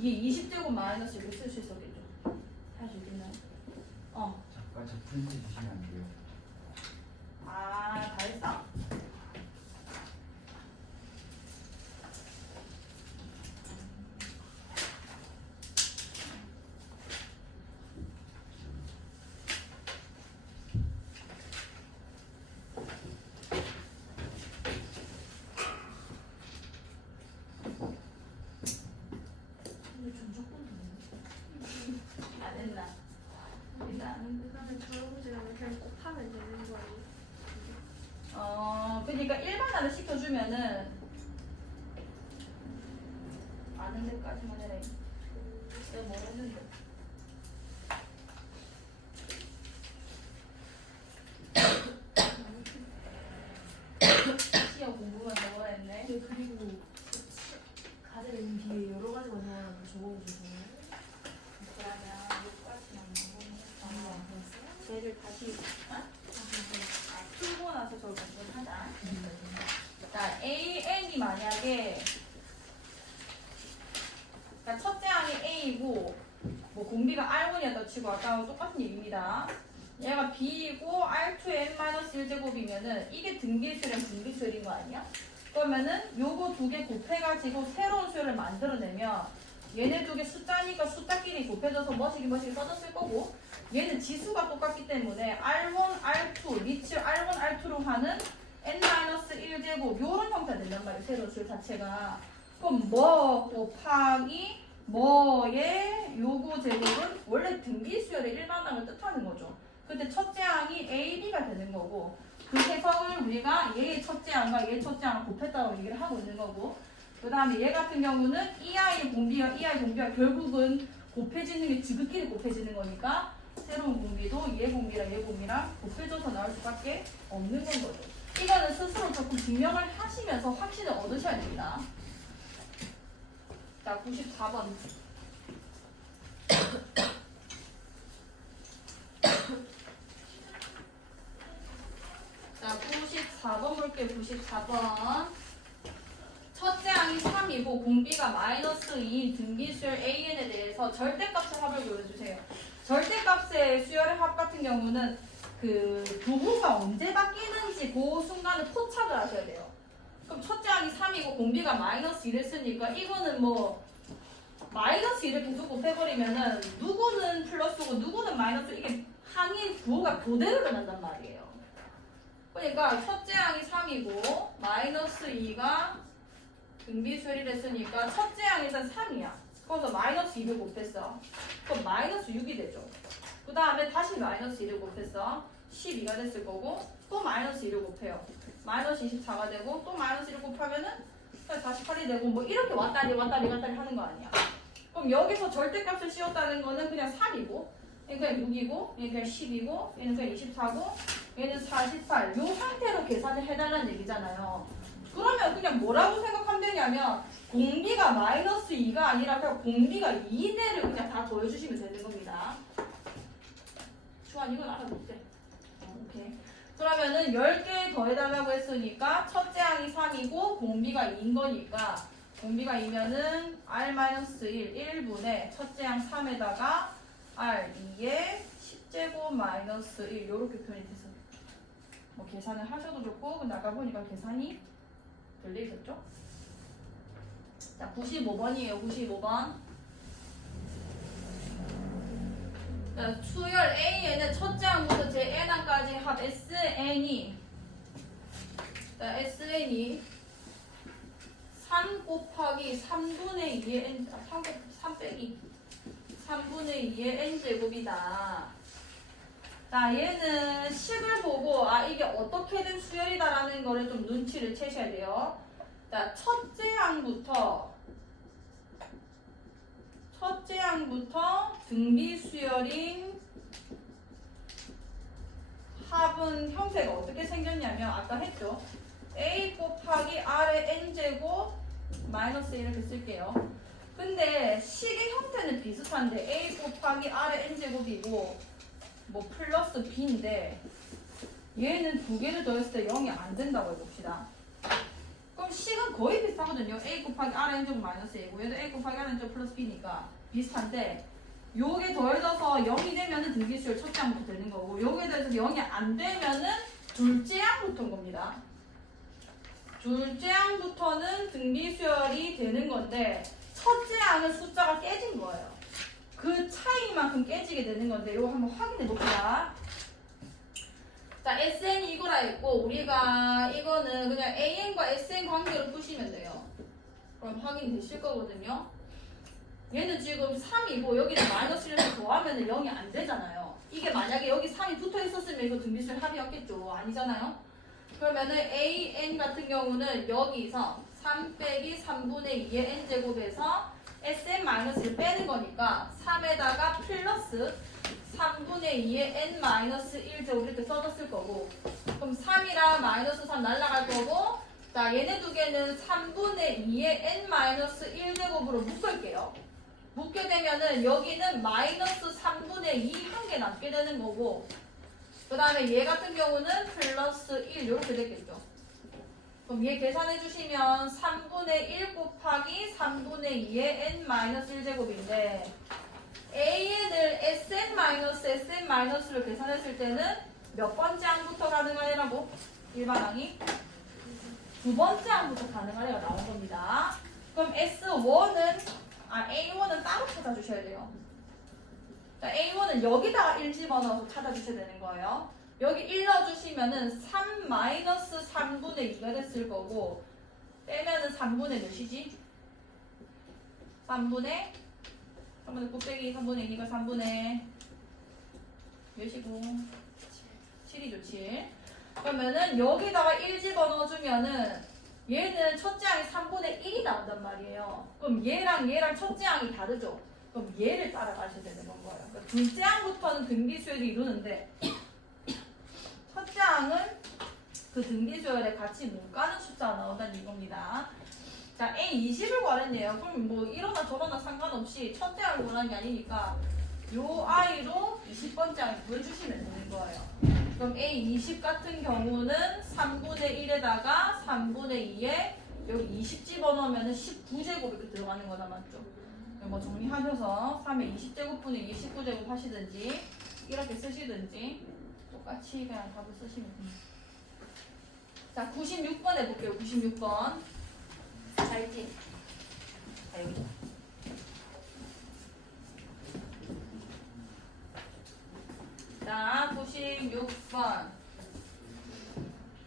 2의 20제곱 마이너스 이렇게 쓸 수 있었겠죠. 할 수 있겠나요? 잠깐 저 프린트 주시면 안 돼요? 다 했어? 안 했나? 일단 그러면 저런 그냥 곱하면 되는 거예요. 그러니까 일반화를 시켜주면은 아는 데까지만 해라. 내가 뭘 했는데? 시험 공부만 더 했네. 그리고 가지는 뒤에 여러 가지가 나와서 적어보세요. 그러면 여기까지만 공부해서 쟤를 다시 풀고 나서 저걸 공부하자. 자, AN이 만약에 그러니까 첫째 항이 A이고 뭐 공비가 R1이었다 치고 아까랑 똑같은 얘기입니다. 얘가 B이고 R2N-1제곱이면은 이게 등비수열이랑 분비수열인 거 아니야? 그러면은 요거 두 개 곱해가지고 새로운 수열을 만들어내면 얘네 두 개 숫자니까 숫자끼리 곱해져서 머시기 써졌을 거고 얘는 지수가 똑같기 때문에 R1, R2, 리치 R1, R2로 하는 N-1제곱 요런 형태가 된단 말이에요. 새로운 수열 자체가. 그럼 뭐 곱하기 뭐의 요거 제곱은 원래 등비수열의 일반항을 뜻하는 거죠. 근데 첫째 항이 A, B가 되는 거고 그 해석을 우리가 얘의 첫째 항과 얘의 첫째 항을 곱했다고 얘기를 하고 있는 거고 그 다음에 얘 같은 경우는 이 아이의 공비와 이 아이의 공비가 결국은 곱해지는 게 지그끼리 곱해지는 거니까 새로운 공비도 얘 공비랑 얘 공비랑 곱해져서 나올 수밖에 없는 건 거죠. 이거는 스스로 조금 증명을 하시면서 확신을 얻으셔야 됩니다. 자, 94번. 자, 94번 볼게요. 94번. 첫째 항이 3이고 공비가 마이너스 2인 등비수열 AN에 대해서 절대값의 합을 보여주세요. 절대값의 수열의 합 같은 경우는 그 부호가 언제 바뀌는지 그 순간을 포착을 하셔야 돼요. 그럼 첫째 항이 3이고 공비가 마이너스 1 했으니까 이거는 뭐 마이너스 1을 계속 곱해버리면은 누구는 플러스고 누구는 마이너스 이게 항이 부호가 그대로 일어난단 말이에요. 그러니까 첫째 항이 3이고 마이너스 2가 등비수열이 됐으니까 첫째 항이 일단 3이야. 그래서 마이너스 2를 곱했어. 그럼 마이너스 6이 되죠. 그 다음에 다시 마이너스 1을 곱했어. 12가 됐을 거고 또 마이너스 1을 곱해요. 마이너스 24가 되고 또 마이너스 1을 곱하면은 48이 되고 뭐 이렇게 왔다리 하는 거 아니야. 그럼 여기서 절대값을 씌웠다는 거는 그냥 3이고 얘는 그냥 6이고 얘는 그냥 10이고 얘는 그냥 24고 얘는 48 요 상태로 계산을 해달라는 얘기잖아요. 그러면 그냥 뭐라고 생각하면 되냐면 공비가 마이너스 2가 아니라 그냥 공비가 2 이내를 그냥 다 더해주시면 되는 겁니다. 주한 이건 알아도 돼. 오케이. 그러면은 10개 더해달라고 했으니까 첫째 항이 3이고 공비가 2인 거니까 공비가 2면은 R-1 1분의 첫째 항 3에다가 R2의 10제곱 마이너스 1 요렇게 표현이 돼서 뭐 계산을 하셔도 좋고 근데 아까 보니까 계산이 들리셨죠? 자 95번이에요. 95번. 자, 수열 A에는 첫째 항부터 제 N항까지 합 SN이 자, SN이 3 곱하기 3분의 2의 N 3 빼기 3분의 2의 N제곱이다. 자, 얘는 식을 보고 아 이게 어떻게든 수열이다라는 거를 좀 눈치를 채셔야 돼요. 자, 첫째 항부터 등비 수열인 합은 형태가 어떻게 생겼냐면 아까 했죠. A 곱하기 R의 N제곱 마이너스 1 이렇게 쓸게요. 근데 식의 형태는 비슷한데 A 곱하기 R의 N제곱이고 뭐 플러스 B인데 얘는 두 개를 더했을 때 0이 안 된다고 해봅시다. 그럼 식은 거의 비슷하거든요. A 곱하기 R의 N제곱 마이너스 A고 얘도 A 곱하기 R의 N제곱 플러스 B니까 비슷한데 요게 더해져서 0이 되면은 등비수열 첫째 항부터 되는 거고 요게 더해서 0이 안 되면은 둘째 항부터인 겁니다. 둘째 항부터는 등비수열이 되는 건데 첫째 항은 숫자가 깨진 거예요. 그 차이만큼 깨지게 되는 건데 이거 한번 확인해 봅시다. 자, SN이 이거라 했고 우리가 이거는 그냥 AN과 SN 관계로 푸시면 돼요. 그럼 확인이 되실 거거든요. 얘는 지금 3이고 여기는 마이너스 1을 더하면 0이 안 되잖아요. 이게 만약에 여기 3이 붙어 있었으면 이거 등비수열 합이었겠죠. 아니잖아요. 그러면은 AN 같은 경우는 여기서 3 빼기 3분의 2의 N제곱에서 SN-1을 빼는 거니까 3에다가 플러스 3분의 2의 N-1제곱 이렇게 써졌을 거고 그럼 3이랑 마이너스 3 날라갈 거고 자 얘네 두 개는 3분의 2의 N-1제곱으로 묶을게요. 묶게 되면은 여기는 마이너스 3분의 2 한 개 남게 되는 거고 그 다음에 얘 같은 경우는 플러스 1 이렇게 됐겠죠. 그럼 얘 계산해 주시면 3분의 1 곱하기 3분의 2의 N-1제곱인데 AN을 SN-SN-를 계산했을 때는 몇 번째 항부터 가능하냐고? 일반항이 두 번째 항부터 가능하냐가 나온 겁니다. 그럼 A1은 따로 찾아주셔야 돼요. 자, A1은 여기다가 1 집어넣어서 찾아주셔야 되는 거예요. 여기 1 넣어주시면은 3-3분의 2가 됐을 거고 빼면은 3분의 몇이지? 3분의 곱빼기 3분의 2가 3분의 몇이고 7이죠 7. 그러면은 여기다가 1 집어넣어주면은 얘는 첫째 항이 3분의 1이 나온단 말이에요. 그럼 얘랑 첫째 항이 다르죠. 그럼 얘를 따라가셔야 되는 건 거예요. 그러니까 둘째 항부터는 등비수열이 이루는데 첫째 항은 그 등비수열에 같이 못 가는 숫자가 나온다는 이겁니다. 자, A20을 구하랬네요. 그럼 뭐 이러나 저러나 상관없이 첫째 항을 구하는 게 아니니까 요 I로 20번째 항을 구해주시면 되는 거예요. 그럼 A20 같은 경우는 3분의 1에다가 3분의 2에 여기 20 집어넣으면 19제곱 이렇게 들어가는 거다 맞죠? 뭐 정리하셔서 3의 20제곱분의 29제곱 하시든지 이렇게 쓰시든지 똑같이 그냥 답을 쓰시면 됩니다. 자, 96번 해볼게요. 96번. 잘지. 자, 여기다. 자, 96번.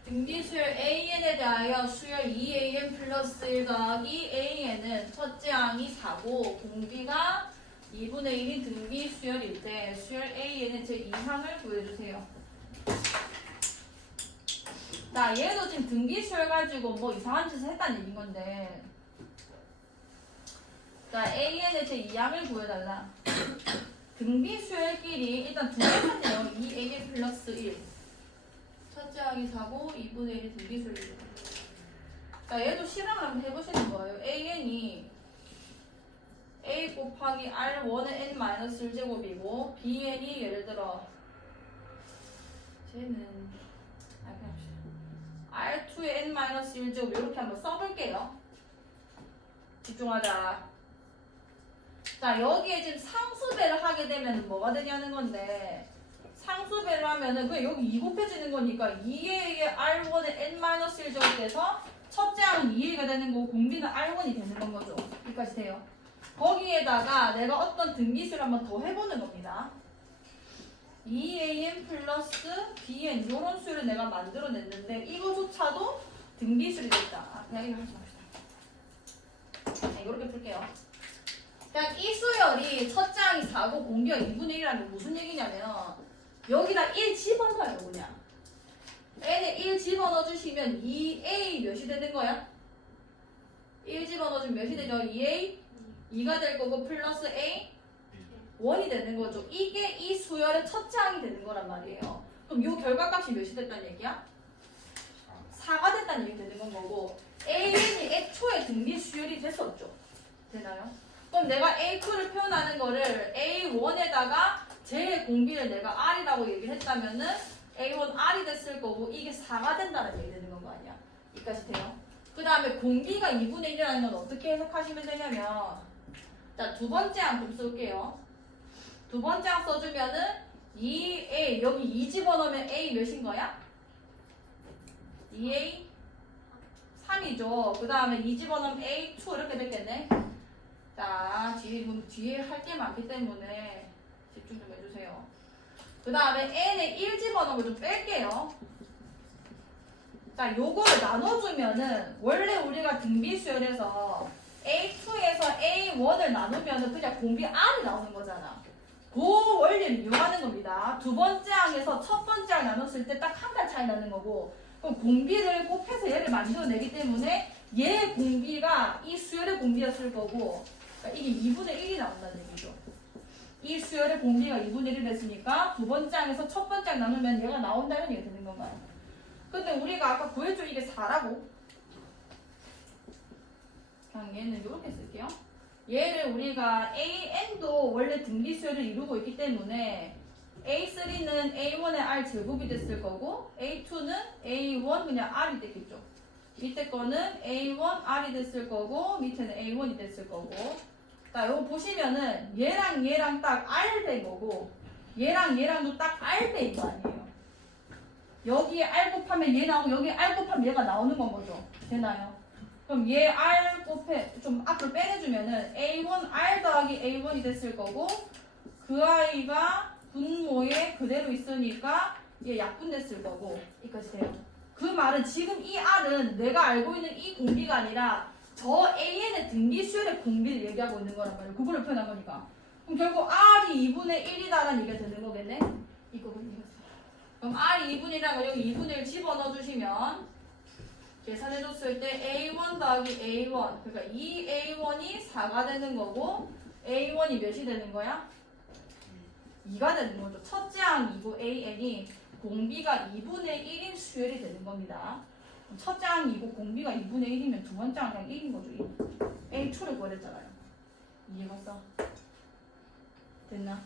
등비수열 AN에 대하여 수열 2AN 플러스 1 더하기 AN은 첫째 항이 4고 공비가 2분의 1인 등비수열일 때 수열 AN의 제2항을 구해주세요. 자, 얘도 지금 등비수열 가지고 뭐 이상한 짓을 했다는 얘기인 건데, 자, AN의 제2항을 구해달라. 등비수열끼리 일단 두 개만요. 2AN 플러스 1. 첫째 항이 4고 2분의 1이 등비수열이죠. 자, 얘도 실험을 한번 해보시는 거예요. AN이 A 곱하기 R1의 N-1제곱이고 BN이 예를 들어 쟤는 R2의 N-1제곱 이렇게 한번 써볼게요. 집중하자. 자, 여기에 지금 상수배를 하게 되면 뭐가 되냐는 건데, 상수배를 하면은 그냥 여기 2 곱해지는 거니까 2A의 R1의 N-1제곱이 돼서 첫째 항은 2A가 되는 거고 공비는 R1이 되는 건 거죠. 여기까지 돼요. 거기에다가 내가 어떤 등비수를 한번 더 해보는 겁니다. 2AN 플러스 BN 이런 수를 내가 만들어냈는데 이거조차도 등비수를 됐다. 아, 그냥 이거 하지 맙시다. 네, 이렇게 풀게요. 그냥 이 수열이 첫째 항이 4고 공비가 2분의 1이라는 게 무슨 얘기냐면 여기다 1 집어넣어요. 그냥 n에 1 집어넣어주시면 2a 몇이 되는 거야? 1 집어넣어주면 몇이 되죠? 2a 2가 될 거고 플러스 a 1이 되는 거죠. 이게 이 수열의 첫째 항이 되는 거란 말이에요. 그럼 이 결과값이 몇이 됐다는 얘기야? 4가 됐다는 얘기 되는 건 거고 AN이 애초에 등비 수열이 됐었죠. 되나요? 그럼 내가 A2를 표현하는 거를 A1에다가 제 공비를 내가 R이라고 얘기를 했다면은 A1 R이 됐을 거고 이게 4가 된다는 얘기 되는 거 아니야? 여기까지 돼요. 그 다음에 공비가 2분의 1이라는 건 어떻게 해석하시면 되냐면 자, 두 번째 항 좀 쓸게요. 두 번째 항 써주면은 2A 여기 2 집어넣으면 A 몇인 거야? 2A 3이죠. 그 다음에 2 집어넣으면 A2 이렇게 됐겠네. 자, 뒤에 할 게 많기 때문에 집중 좀 해주세요. 그 다음에 n에 1 집어넣은 거 좀 뺄게요. 자, 요거를 나눠주면은 원래 우리가 등비수열에서 A2에서 A1을 나누면은 그냥 공비 R이 나오는 거잖아. 그 원리를 이용하는 겁니다. 두 번째 항에서 첫 번째 항 나눴을 때 딱 한 달 차이 나는 거고, 그럼 공비를 곱해서 얘를 만들어내기 때문에 얘 공비가 이 수열의 공비였을 거고, 그러니까 이게 2분의 1이 나온다는 얘기죠. 이 수열의 공비가 2분의 1이 됐으니까 두 번째 항에서 첫 번째 항 나누면 얘가 나온다는 얘기가 되는 건가요? 근데 우리가 아까 구했죠? 이게 4라고. 그냥 얘는 이렇게 쓸게요. 얘를 우리가 AN도 원래 등비수열을 이루고 있기 때문에 A3는 A1의 R 제곱이 됐을 거고 A2는 A1 그냥 R이 됐겠죠. 밑에 거는 A1 R이 됐을 거고 밑에는 A1이 됐을 거고. 자, 요거 보시면은 얘랑 딱 R 된 거고 얘랑도 딱 R 된 거 아니에요. 여기에 R 곱하면 얘 나오고 여기에 R 곱하면 얘가 나오는 건 거죠. 되나요? 그럼 얘 R 곱해 좀 앞으로 빼내주면은 A1 R 더하기 A1이 됐을 거고 그 아이가 분모에 그대로 있으니까 얘 약분됐을 거고 여기까지 돼요. 그 말은 지금 이 R은 내가 알고 있는 이 공비가 아니라 저 AN의 등비수열의 공비를 얘기하고 있는 거란 말이에요. 그거를 표현한 거니까. 그럼 결국 R이 2분의 1이다라는 얘기가 되는 거겠네? 이거거든요. 그럼 R이 2분의 1이라는 거 여기 2분의 1 집어넣어 주시면 계산해줬을 때 A1 더하기 A1 그러니까 이 A1이 4가 되는 거고 A1이 몇이 되는 거야? 2가 되는 거죠. 첫째 항이고 AN이 공비가 2분의 1인 수열이 되는 겁니다. 첫째 항이고 공비가 2분의 1이면 두 번째 항이 그냥 1인 거죠. A2를 구했잖아요. 이해갔어? 됐나?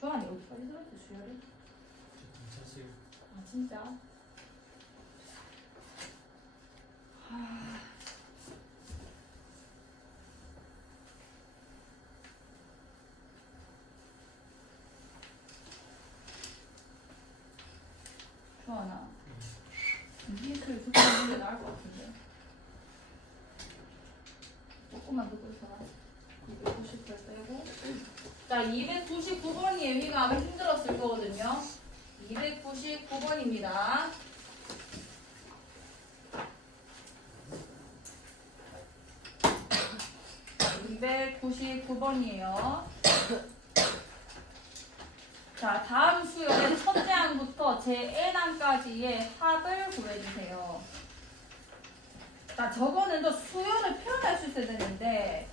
주환이 여기까지 들었지 수열이? 괜찮으세요? 아 진짜? 하... 주하나. 이렇게 붙이는 게 나을 것 같은데. 조금만 더 끄서라. 290을 빼고. 자, 299번이 예미가 아마 힘들었을 거거든요. 299번입니다. (299번이에요) 자, 다음 수열의 첫째 항부터 제 N항까지의 합을 구해주세요. 자, 저거는 또 수열을 표현할 수 있어야 되는데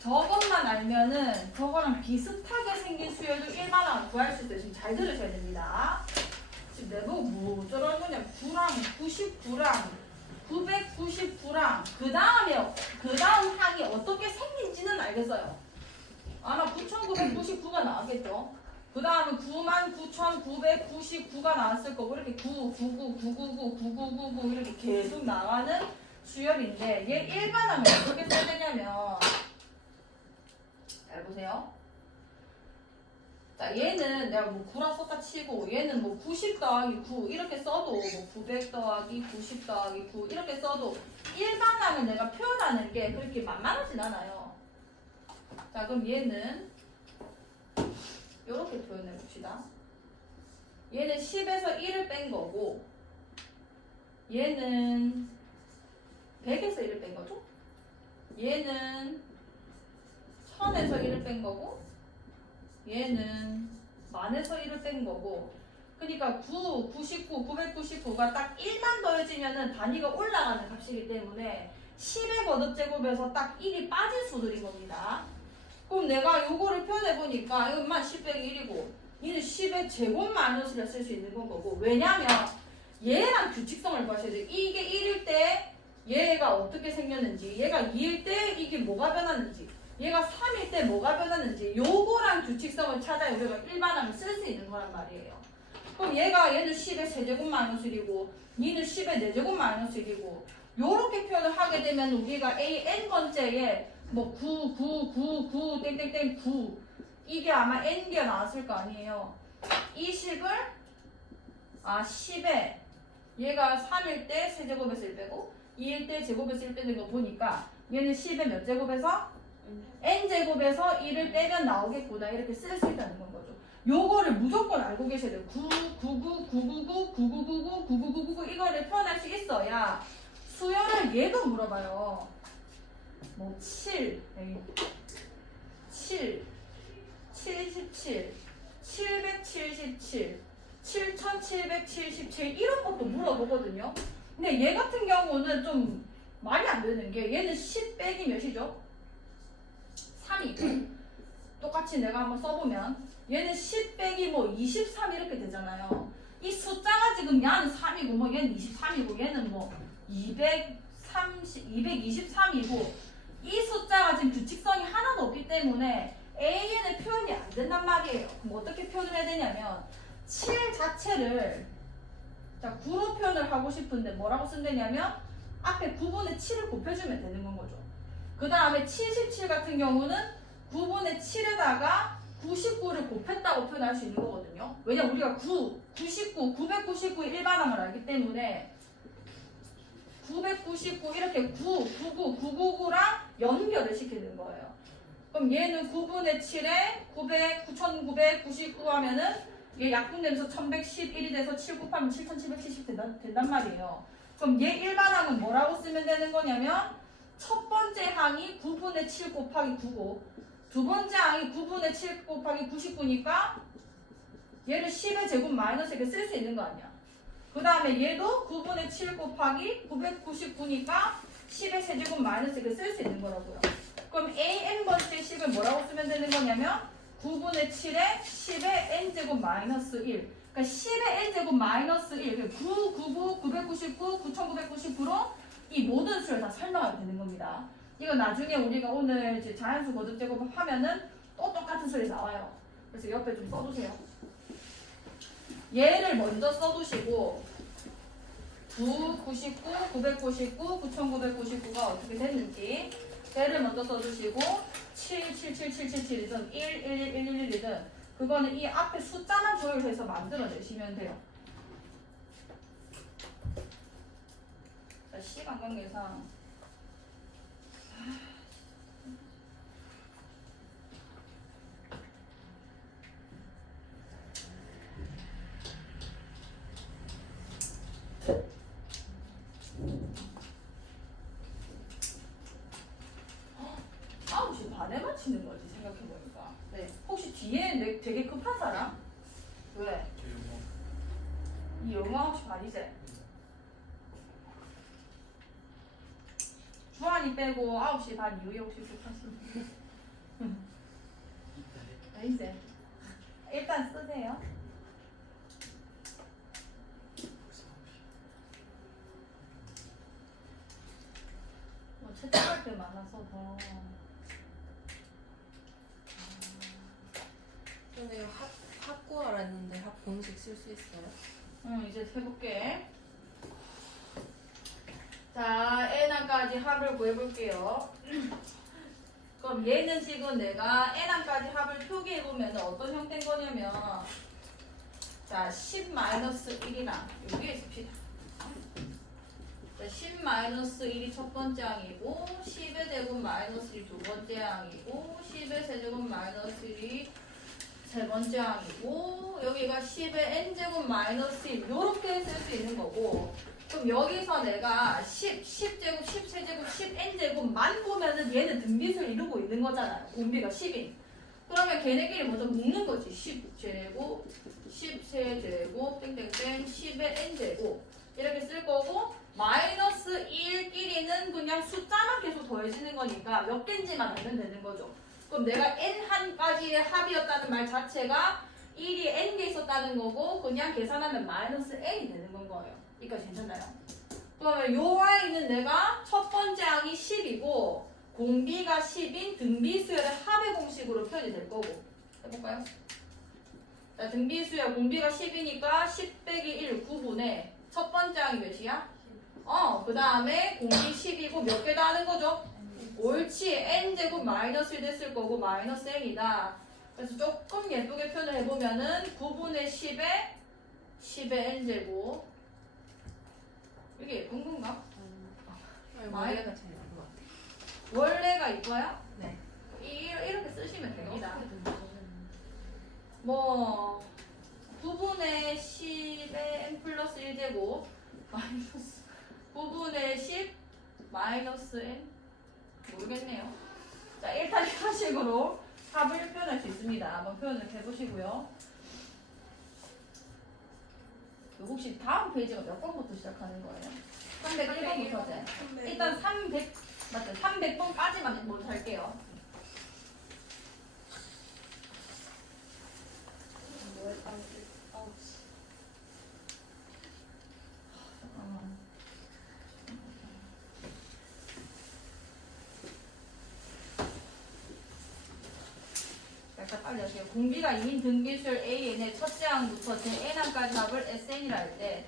저것만 알면은 저거랑 비슷하게 생긴 수열도 일반항을 구할 수 있어요. 지금 잘 들으셔야 됩니다. 지금 내보고 뭐 어쩌라는 거냐. 9랑 99랑 999랑 그 다음 항이 어떻게 생긴지는 알겠어요. 아마 9999가 나왔겠죠. 그 다음은 99,999가 나왔을 거고 이렇게 9, 99, 999, 9999 이렇게 계속 나가는 수열인데 얘 일반항을 어떻게 써야 되냐면 잘 보세요. 자, 얘는 내가 뭐 9라 썼다 치고 얘는 뭐 90 더하기 9 이렇게 써도 뭐 900 더하기 90 더하기 9 이렇게 써도 일반항을 내가 표현하는 게 그렇게 만만하진 않아요. 자, 그럼 얘는 이렇게 표현해 봅시다. 얘는 10에서 1을 뺀 거고 얘는 100에서 1을 뺀 거죠. 얘는 1000에서 1을 뺀 거고 얘는 10,000에서 1을 뺀 거고 그러니까 9, 99, 999가 딱 1만 더해지면은 단위가 올라가는 값이기 때문에 10의 거듭제곱에서 딱 1이 빠진 수들인 겁니다. 그럼 내가 요거를 표현해보니까 이것만 10 빼기 1이고 얘는 10의 제곱 마이너스를 쓸 수 있는 건 거고 왜냐면 얘랑 규칙성을 봐셔야 돼요. 이게 1일 때 얘가 어떻게 생겼는지 얘가 2일 때 이게 뭐가 변하는지 얘가 3일 때 뭐가 변하는지 요거랑 규칙성을 찾아야 우리가 일반항을 쓸 수 있는 거란 말이에요. 그럼 얘는 10의 세제곱 마이너스 1이고 얘는 10의 4제곱 마이너스 1이고 요렇게 표현을 하게 되면 우리가 A n번째에 뭐 9, 9, 9, 9, 땡땡땡 9 이게 아마 n개가 나왔을 거 아니에요. 이 10을 10에 얘가 3일 때 세제곱에서 1 빼고 2일 때 제곱에서 1 빼는 거 보니까 얘는 10의 몇 제곱에서 n제곱에서 1을 빼면 나오겠구나 이렇게 쓸 수 있다는 건 거죠. 요거를 무조건 알고 계셔야 돼요. 9, 99, 999, 9999, 9999 이거를 표현할 수 있어야 수열을 얘도 물어봐요. 뭐 7, 77, 777, 7777 이런 것도 물어보거든요. 근데 얘 같은 경우는 좀 말이 안 되는 게 얘는 10 빼기 몇이죠? 3이 똑같이 내가 한번 써보면 얘는 10 빼기 뭐 23 이렇게 되잖아요. 이 숫자가 지금 얘는 3이고 뭐 얘는 23이고 얘는 뭐 223이고 이 숫자가 지금 규칙성이 하나도 없기 때문에 AN의 표현이 안 된단 말이에요. 그럼 어떻게 표현을 해야 되냐면 7 자체를 자 9로 표현을 하고 싶은데 뭐라고 쓴다냐면 앞에 9분의 7을 곱해주면 되는 건 거죠. 그 다음에 77 같은 경우는 9분의 7에다가 99를 곱했다고 표현할 수 있는 거거든요. 왜냐면 우리가 9, 99, 999의 일반항을 알기 때문에 999 이렇게 9, 99, 999랑 연결을 시키는 거예요. 그럼 얘는 9분의 7에 9,999 하면은 얘 약분되면서 1111이 돼서 7 곱하면 7770 된단 말이에요. 그럼 얘 일반항은 뭐라고 쓰면 되는 거냐면 첫 번째 항이 9분의 7 곱하기 9고 두 번째 항이 9분의 7 곱하기 99니까 얘를 10의 제곱 마이너스 이렇게 쓸 수 있는 거 아니야. 그 다음에 얘도 9분의 7 곱하기 999니까 10의 세제곱 마이너스 이렇게 쓸 수 있는 거라고요. 그럼 AN번째 10을 뭐라고 쓰면 되는 거냐면 9분의 7에 10의 n제곱 마이너스 1 그러니까 10의 n제곱 마이너스 1 999, 999, 9999로 이 모든 수를 다 설명하게 되는 겁니다. 이거 나중에 우리가 오늘 이제 자연수 거듭제곱 하면은 또 똑같은 소리 나와요. 그래서 옆에 좀 써두세요. 얘를 먼저 써두시고 9, 99, 999, 9999가 어떻게 됐는지 얘를 먼저 써주시고 7, 7, 7, 7, 7, 7이든 1, 1, 1, 1, 1, 1이든 그거는 이 앞에 숫자만 조율해서 만들어내시면 돼요. 시간 관계상 혹시 반에 맞히는 거지 생각해보니까. 네. 혹시 뒤에 되게 급한 사람? 왜? 이 영어 9시 반이지? 주한이 빼고 9시 반 이후에 혹시 급하신 분? 이제 일단 쓰세요. 뭐 채점할 게 많아서 더. 근데 이거 합구하라 했는데 합 공식 쓸 수 있어요? 이제 해볼게. 자, n항까지 합을 구해볼게요. 그럼 얘는 지금 내가 n항까지 합을 표기해보면 어떤 형태인 거냐면, 자, 10-1이랑 여기에 씁시다. 자, 10-1이 첫 번째 항이고, 10의 제곱 마이너스 1이 두 번째 항이고, 10의 세제곱 마이너스 1이 세 번째 항이고, 여기가 10의 n제곱 마이너스 1 요렇게 쓸 수 있는 거고, 그럼 여기서 내가 10제곱, 10세제곱, 10n제곱만 보면은 얘는 등비수를 이루고 있는 거잖아요. 공비가 10인. 그러면 걔네끼리 먼저 묶는 거지. 10제곱, 10세제곱, 땡땡땡, 10의 n제곱. 이렇게 쓸 거고, 마이너스 1끼리는 그냥 숫자만 계속 더해지는 거니까 몇 개인지만 알면 되는 거죠. 그럼 내가 n한까지의 합이었다는 말 자체가 1이 n개 있었다는 거고, 그냥 계산하면 마이너스 n이 되는 건 거예요. 여기까지 괜찮나요? 그러면 요 y는 내가 첫 번째 항이 10이고 공비가 10인 등비수열의 합의 공식으로 표현이 될 거고. 해볼까요? 자, 등비수열 공비가 10이니까 10 빼기 1 9분의 첫 번째 항이 몇이야? 그 다음에 공비 10이고 몇 개 다 하는 거죠? 옳지. n제곱 마이너스 1 됐을 거고 마이너스 n이다. 그래서 조금 예쁘게 표현을 해보면은 9분의 10의 n제곱. 이게 예쁜 건가? 머리가 제일 나은 것 같아요. 원래가 이거야? 네. 이렇게 쓰시면 됩니다. 뭐 9분의 10의 n 플러스 1제곱 마이너스 9분의 10 마이너스 n 모르겠네요. 자, 일단 이런 식으로 합을 표현할 수 있습니다. 한번 표현을 해보시고요. 혹시 다음 페이지가 몇 번부터 시작하는 거예요? 301번부터죠? 일단 300, 맞죠? 300번까지만 먼저 할게요. 잠깐만. 약간 빨리 하세요. 공비가 2인 등비수열 AN의 첫째 항부터 제 N항까지 합을 SN이라 할 때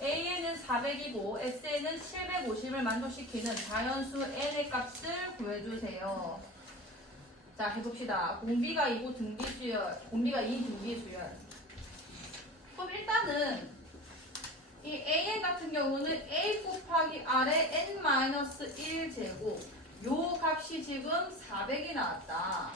AN은 400이고 SN은 750을 만족시키는 자연수 N의 값을 구해주세요. 자, 해봅시다. 공비가 2고 등비수열, 공비가 2인 등비수열. 그럼 일단은 이 AN 같은 경우는 A 곱하기 R의 N-1제곱 요 값이 지금 400이 나왔다.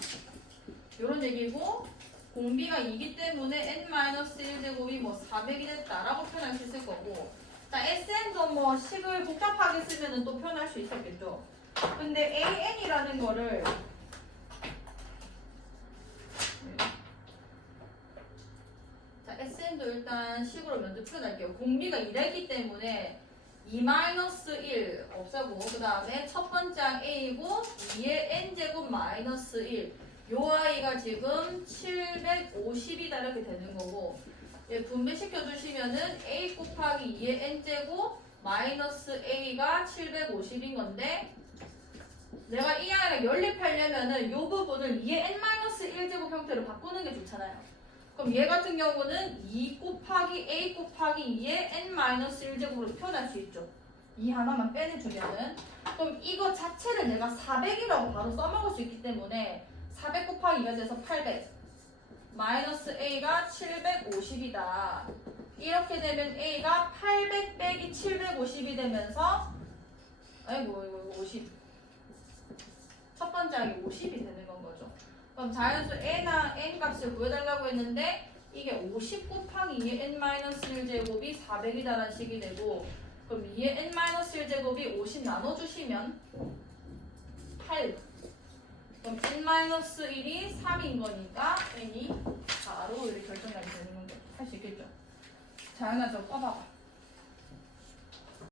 요런 얘기고 공비가 2기 때문에 n-1제곱이 뭐 400이 됐다라고 표현할 수 있을 거고, 자, SN도 뭐 식을 복잡하게 쓰면은 또 표현할 수 있었겠죠. 근데 AN이라는 거를 자, SN도 일단 식으로 먼저 표현할게요. 공비가 2랬기 때문에 2-1 없애고 그 다음에 첫 번째 항 A고 2의 n제곱 마이너스 1 요 아이가 지금 750이다 이렇게 되는 거고, 예, 분배시켜 주시면은 a 곱하기 2의 n제곱 마이너스 a가 750인 건데, 내가 이 아이를 연립하려면은 요 부분을 2의 n-1제곱 형태로 바꾸는 게 좋잖아요. 그럼 얘 같은 경우는 2 곱하기 a 곱하기 2의 n-1제곱으로 표현할 수 있죠. 이 하나만 빼내주면은. 그럼 이거 자체를 내가 400이라고 바로 써먹을 수 있기 때문에 400 곱하기 2가 돼서 800 마이너스 A가 750이다. 이렇게 되면 A가 800 빼기 750이 되면서 아이고 이거 50. 첫 번째 항이 50이 되는 건 거죠. 그럼 자연수 n랑 n 값을 구해달라고 했는데 이게 50 곱하기 2의 n-1제곱이 400이다라는 식이 되고 그럼 2의 n-1제곱이 50 나눠주시면 8. 그럼 n-1이 3인 거니까 n이 4로 이렇게 결정이 되는 건 할 수 있겠죠. 자연아 저 꺼봐봐.